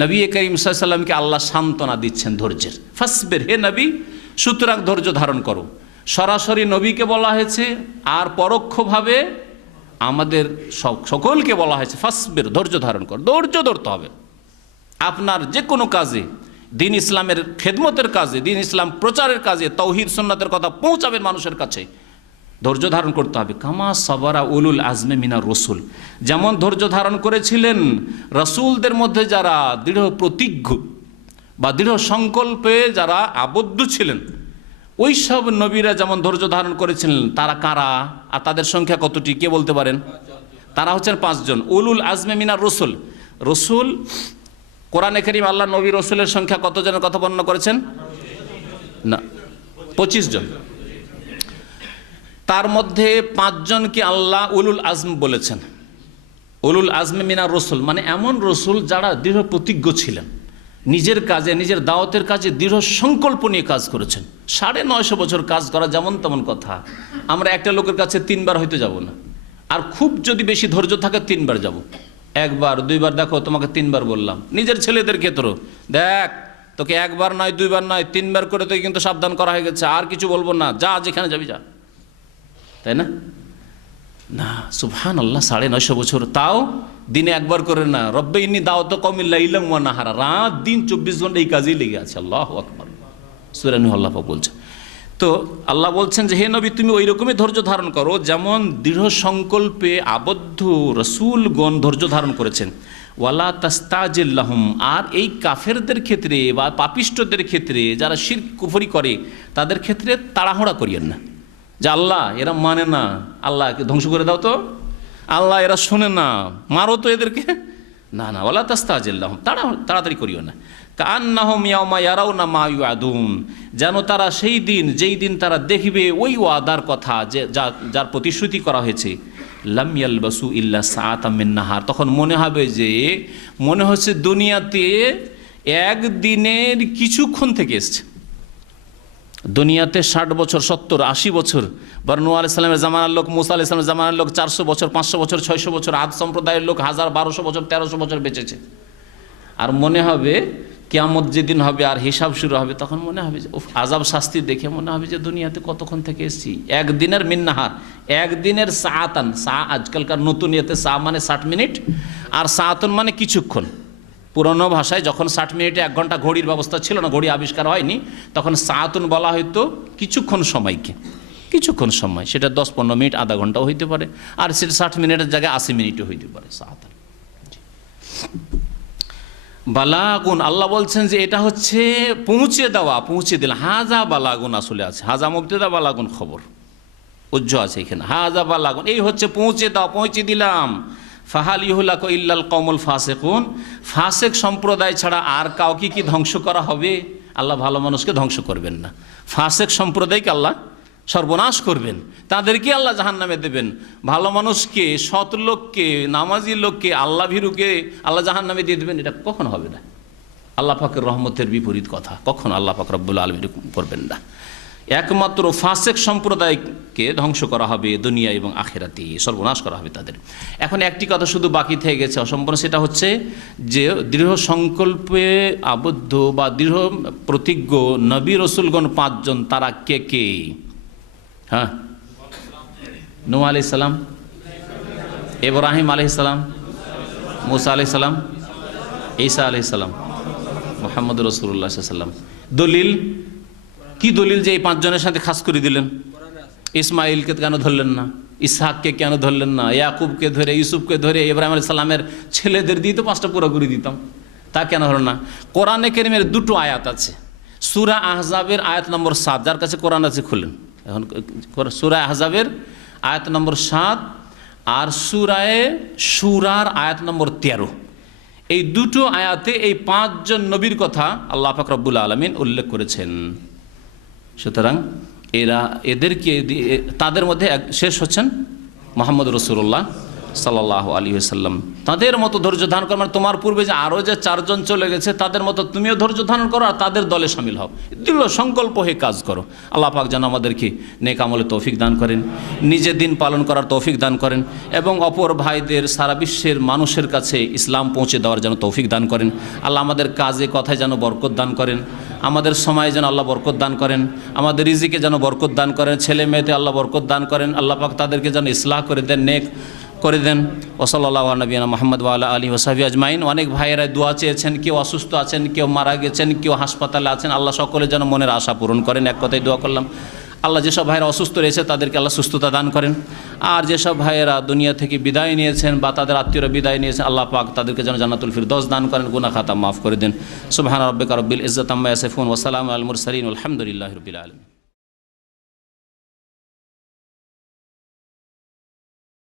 নবী করিম সাল্লাল্লাহু আলাইহি ওয়াসাল্লামকে আল্লাহ সান্ত্বনা দিচ্ছেন ধৈর্যের। ফাসবির, হে নবী, সুতরাং ধৈর্য ধারণ করো। সরাসরি নবীকে বলা হয়েছে, আর পরোক্ষভাবে আমাদের সকলকে বলা হয়েছে ফাসবির, ধৈর্য ধারণ কর, ধৈর্য ধরতে হবে। আপনার যে কোনো কাজে, দিন ইসলামের খেদমতের কাজে, দিন ইসলাম প্রচারের কাজে, তাওহীদ সুন্নাতের কথা পৌঁছাবেন মানুষের কাছে, ধৈর্য ধারণ করতে হবে। কামা সাবারা উলুল আজমে মিনার রসুল, যেমন ধৈর্য ধারণ করেছিলেন রসুলদের মধ্যে যারা দৃঢ় প্রতিজ্ঞ বা দৃঢ় সংকল্পে যারা আবদ্ধ ছিলেন, ওই সব নবীরা যেমন ধৈর্য ধারণ করেছিলেন। তারা কারা আর তাদের সংখ্যা কতটি, কে বলতে পারেন? তারা হচ্ছেন 5 জন উলুল আজমে মিনার রসুল। রসুল, কোরআনে কারীম আল্লাহ নবী রসুলের সংখ্যা কত জনের কথা বর্ণনা করেছেন? না, 25 জন। তার মধ্যে 5 জনকে আল্লাহ উলুল আজম বলেছেন। উলুল আজমে মিনার রসুল মানে এমন রসুল যারা দৃঢ় প্রতিজ্ঞ ছিলেন, নিজের কাজে, নিজের দাওয়াতের কাজে দৃঢ় সংকল্প নিয়ে কাজ করেছেন। 950 বছর কাজ করা যেমন তেমন কথা। আমরা একটা লোকের কাছে 3 বার হয়তো যাব না, আর খুব যদি বেশি ধৈর্য থাকে 3 বার যাব। 1 বার 2 বার, দেখো তোমাকে 3 বার বললাম। নিজের ছেলেদের ক্ষেত্রেও দেখ, তোকে 1 বার নয়, 2 বার নয়, 3 বার করে তোকে কিন্তু সাবধান করা হয়ে গেছে, আর কিছু বলবো না, যা যেখানে যাবি যা, তাই না? না, সুবহানাল্লাহ, 950 বছর, তাও দিনে 1 বার করে না। রব্বে ইন্নী দাওয়াতু কওমি লাইলাম ওয়া নাহারা, রাত দিন 24 ঘন্টা এই কাজেই লেগে আছে। আল্লাহু আকবার, সূরা নূহ আল্লাহ পাক বলছেন। তো আল্লাহ বলছেন যে হে নবী, তুমি ওই রকমই ধৈর্য ধারণ করো যেমন দৃঢ় সংকল্পে আবদ্ধ রসুলগণ ধৈর্য ধারণ করেছেন। ওয়ালা তাস্তাজিল লাহুম, আর এই কাফেরদের ক্ষেত্রে বা পাপিষ্ঠদের ক্ষেত্রে, যারা শিরক কুফরি করে, তাদের ক্ষেত্রে তাড়াহুড়া করিয়েন না, যে আল্লাহ এরা মানে না, আল্লাহকে ধ্বংস করে দাও তো, আল্লাহ এরা শোনে না, মারো তো এদেরকে। না না, ওয়ালা তাস্তাজিল লাহুম, তাড়াতাড়ি করিও না। কান্নাহুম ইয়াওমা ইয়ারাউনা মা ইউআদুন, যেন তারা সেই দিন, যেই দিন তারা দেখবে ওই ওয়াদার কথা, যে যার প্রতিশ্রুতি করা হয়েছে, লাম ইয়ালবাসু ইল্লা সাআতাম মিন নাহার, তখন মনে হবে যে, মনে হচ্ছে দুনিয়াতে একদিনের কিছুক্ষণ থেকে এসছে। দুনিয়াতে 60 বছর, 70, 80 বছর, নূহ আলাইহিস সালামের জামানার লোক, মুসা আলাইহিস সালামের জামানার লোক 400 বছর, 500 বছর, 600 বছর, আদ সম্প্রদায়ের লোক 1000, 1200 বছর, 1300 বছর বেঁচেছে। আর মনে হবে কিয়ামত যেদিন হবে আর হিসাব শুরু হবে, তখন মনে হবে যে আযাব শাস্তি দেখে মনে হবে যে দুনিয়াতে কতক্ষণ থেকে এসেছি। একদিনের মিন্নাহার, একদিনের সাআতান, আজকালকার নতুন ইয়েতে সা মানে 60 মিনিট, আর সাআতুন মানে কিছুক্ষণ। পুরনো ভাষায় যখন 60 মিনিটে 1 ঘন্টা ঘড়ির ব্যবস্থা ছিল না, ঘড়ি আবিষ্কার হয়নি, তখন সাআতুন বলা হয়তো কিছুক্ষণ সময়কে, কিছুক্ষণ সময়, সেটা 10-15 মিনিট, আধা ঘন্টাও হইতে পারে, আর সেটা 60 মিনিটের জায়গায় 80 মিনিটও হইতে পারে। সাআতান বালাগুন, আল্লাহ বলছেন যে এটা হচ্ছে পৌঁছে দেওয়া, পৌঁছে দিলেন। হাজা বালাগুন আসলে আছে, হাজা মুবতাদা, বালাগুন খবর। উজ্জ আছে এখানে, হাযা বালাগুন, এই হচ্ছে পৌঁছে দাও, পৌঁছে দিলাম। ফাহাল ইহুলাকু ইল্লাল কওমুল ফাসিকুন, ফাসিক সম্প্রদায় ছাড়া আর কাউকে কি ধ্বংস করা হবে? আল্লাহ ভালো মানুষকে ধ্বংস করবেন না, ফাসিক সম্প্রদায়কে আল্লাহ সর্বনাশ করবেন, তাদেরকে আল্লাহ জাহান্নামে দেবেন। ভালো মানুষকে, সৎ লোককে, নামাজি লোককে, আল্লাহ ভীরুকে আল্লাহ জাহান্নামে দিয়ে দেবেন, এটা কখন হবে না। আল্লাহ পাকের রহমতের বিপরীত কথা, কখন আল্লাহ পাক রব্বুল আলামিন করবেন না। একমাত্র ফাসিক সম্প্রদায়কে ধ্বংস করা হবে দুনিয়া এবং আখিরাতে, সর্বনাশ করা হবে তাদের। এখন একটি কথা শুধু বাকি থেকে গেছে অসম্পূর্ণ, সেটা হচ্ছে যে দৃঢ় সংকল্পে আবদ্ধ বা দৃঢ় প্রতিজ্ঞ নবী রসুলগণ 5 জন, তারা কে কে? হ্যাঁ, নূহ আলাইহিস সালাম, ইব্রাহিম আলাইহিস সালাম, মুসা আলাইহিস সালাম, ঈসা আলাইহিস সালাম, মুহাম্মদুর রাসূলুল্লাহ সাল্লাল্লাহু আলাইহি ওয়াসাল্লাম। দলিল কি? দলিল যে এই 5 জনের সাথে খাস করে দিলেন। ইসমাইলকে কেন ধরলেন না? ইসহাককে কেন ধরলেন না? ইয়াকুবকে ধরে, ইউসুফকে ধরে, ইব্রাহিম আলাইহিস সালামের ছেলেদের দিয়ে তো 5টা পুরো করে দিতাম, তা কেন হলো না? কোরআনে কারীমের 2টো আয়াত আছে। সূরা আহজাবের আয়াত নম্বর 7, যার কাছে কোরআন আছে খুলেন এখন, সূরা আহজাবের আয়াত নম্বর 7 আর সূরায়ে শূরার আয়াত নম্বর 13। এই 2টো আয়াতে এই 5 জন নবীর কথা আল্লাহ পাক রব্বুল আলামিন উল্লেখ করেছেন। সুতরাং এদেরকে তাদের মধ্যে শেষ হচ্ছেন মুহাম্মদ রাসূলুল্লাহ সাল্লাল্লাহু আলাইহি ওয়াসাল্লাম। তাদের মতো ধৈর্য ধারণ করো, মানে তোমার পূর্বে যে আরও যে 4 জন চলে গেছে তাদের মতো তুমিও ধৈর্য ধারণ করো আর তাদের দলে শামিল হও, দৃঢ় সংকল্প হয়ে কাজ করো। আল্লাহ পাক যেন আমাদেরকে নেক আমলে তৌফিক দান করেন, নিজের দিন পালন করার তৌফিক দান করেন এবং অপর ভাইদের সারা বিশ্বের মানুষের কাছে ইসলাম পৌঁছে দেওয়ার যেন তৌফিক দান করেন। আল্লাহ আমাদের কাজে কথায় যেন বরকত দান করেন, আমাদের সময়ে যেন আল্লাহ বরকত দান করেন, আমাদের রিজিকে যেন বরকত দান করেন, ছেলে মেয়েতে আল্লাহ বরকত দান করেন। আল্লাহ পাক তাদেরকে যেন ইসলাহ করে দেন, নেক করে দেন। ওসল্লাল্লাহু আলা নবিয়িনা মুহাম্মদ ওয়া আলা আলিহি ওয়া সাহবিহি আজমাইন। অনেক ভাইয়েরা দোয়া চেয়েছেন, কেউ অসুস্থ আছেন, কেউ মারা গেছেন, কেউ হাসপাতালে আছেন। আল্লাহ সকলে যেন মনের আশা পূরণ করেন, এক কথায় দোয়া করলাম। আল্লাহ যেসব ভাইয়েরা অসুস্থ রয়েছে তাদেরকে আল্লাহ সুস্থতা দান করেন, আর যেসব ভাইয়েরা দুনিয়া থেকে বিদায় নিয়েছেন বা তাদের আত্মীয়রা বিদায় নিয়েছেন আল্লাহ পাক তাদেরকে যেন জান্নাতুল ফিরদৌস দান করেন, গুনাহ খাতা মাফ করে দেন। সুবহান রাব্বিকা রব্বিল ইজ্জাতি আম্মা ইয়াসিফুন ওয়া সালামুন আলাল মুরসালিন ওয়ালহামদুলিল্লাহি রাব্বিল আলামিন।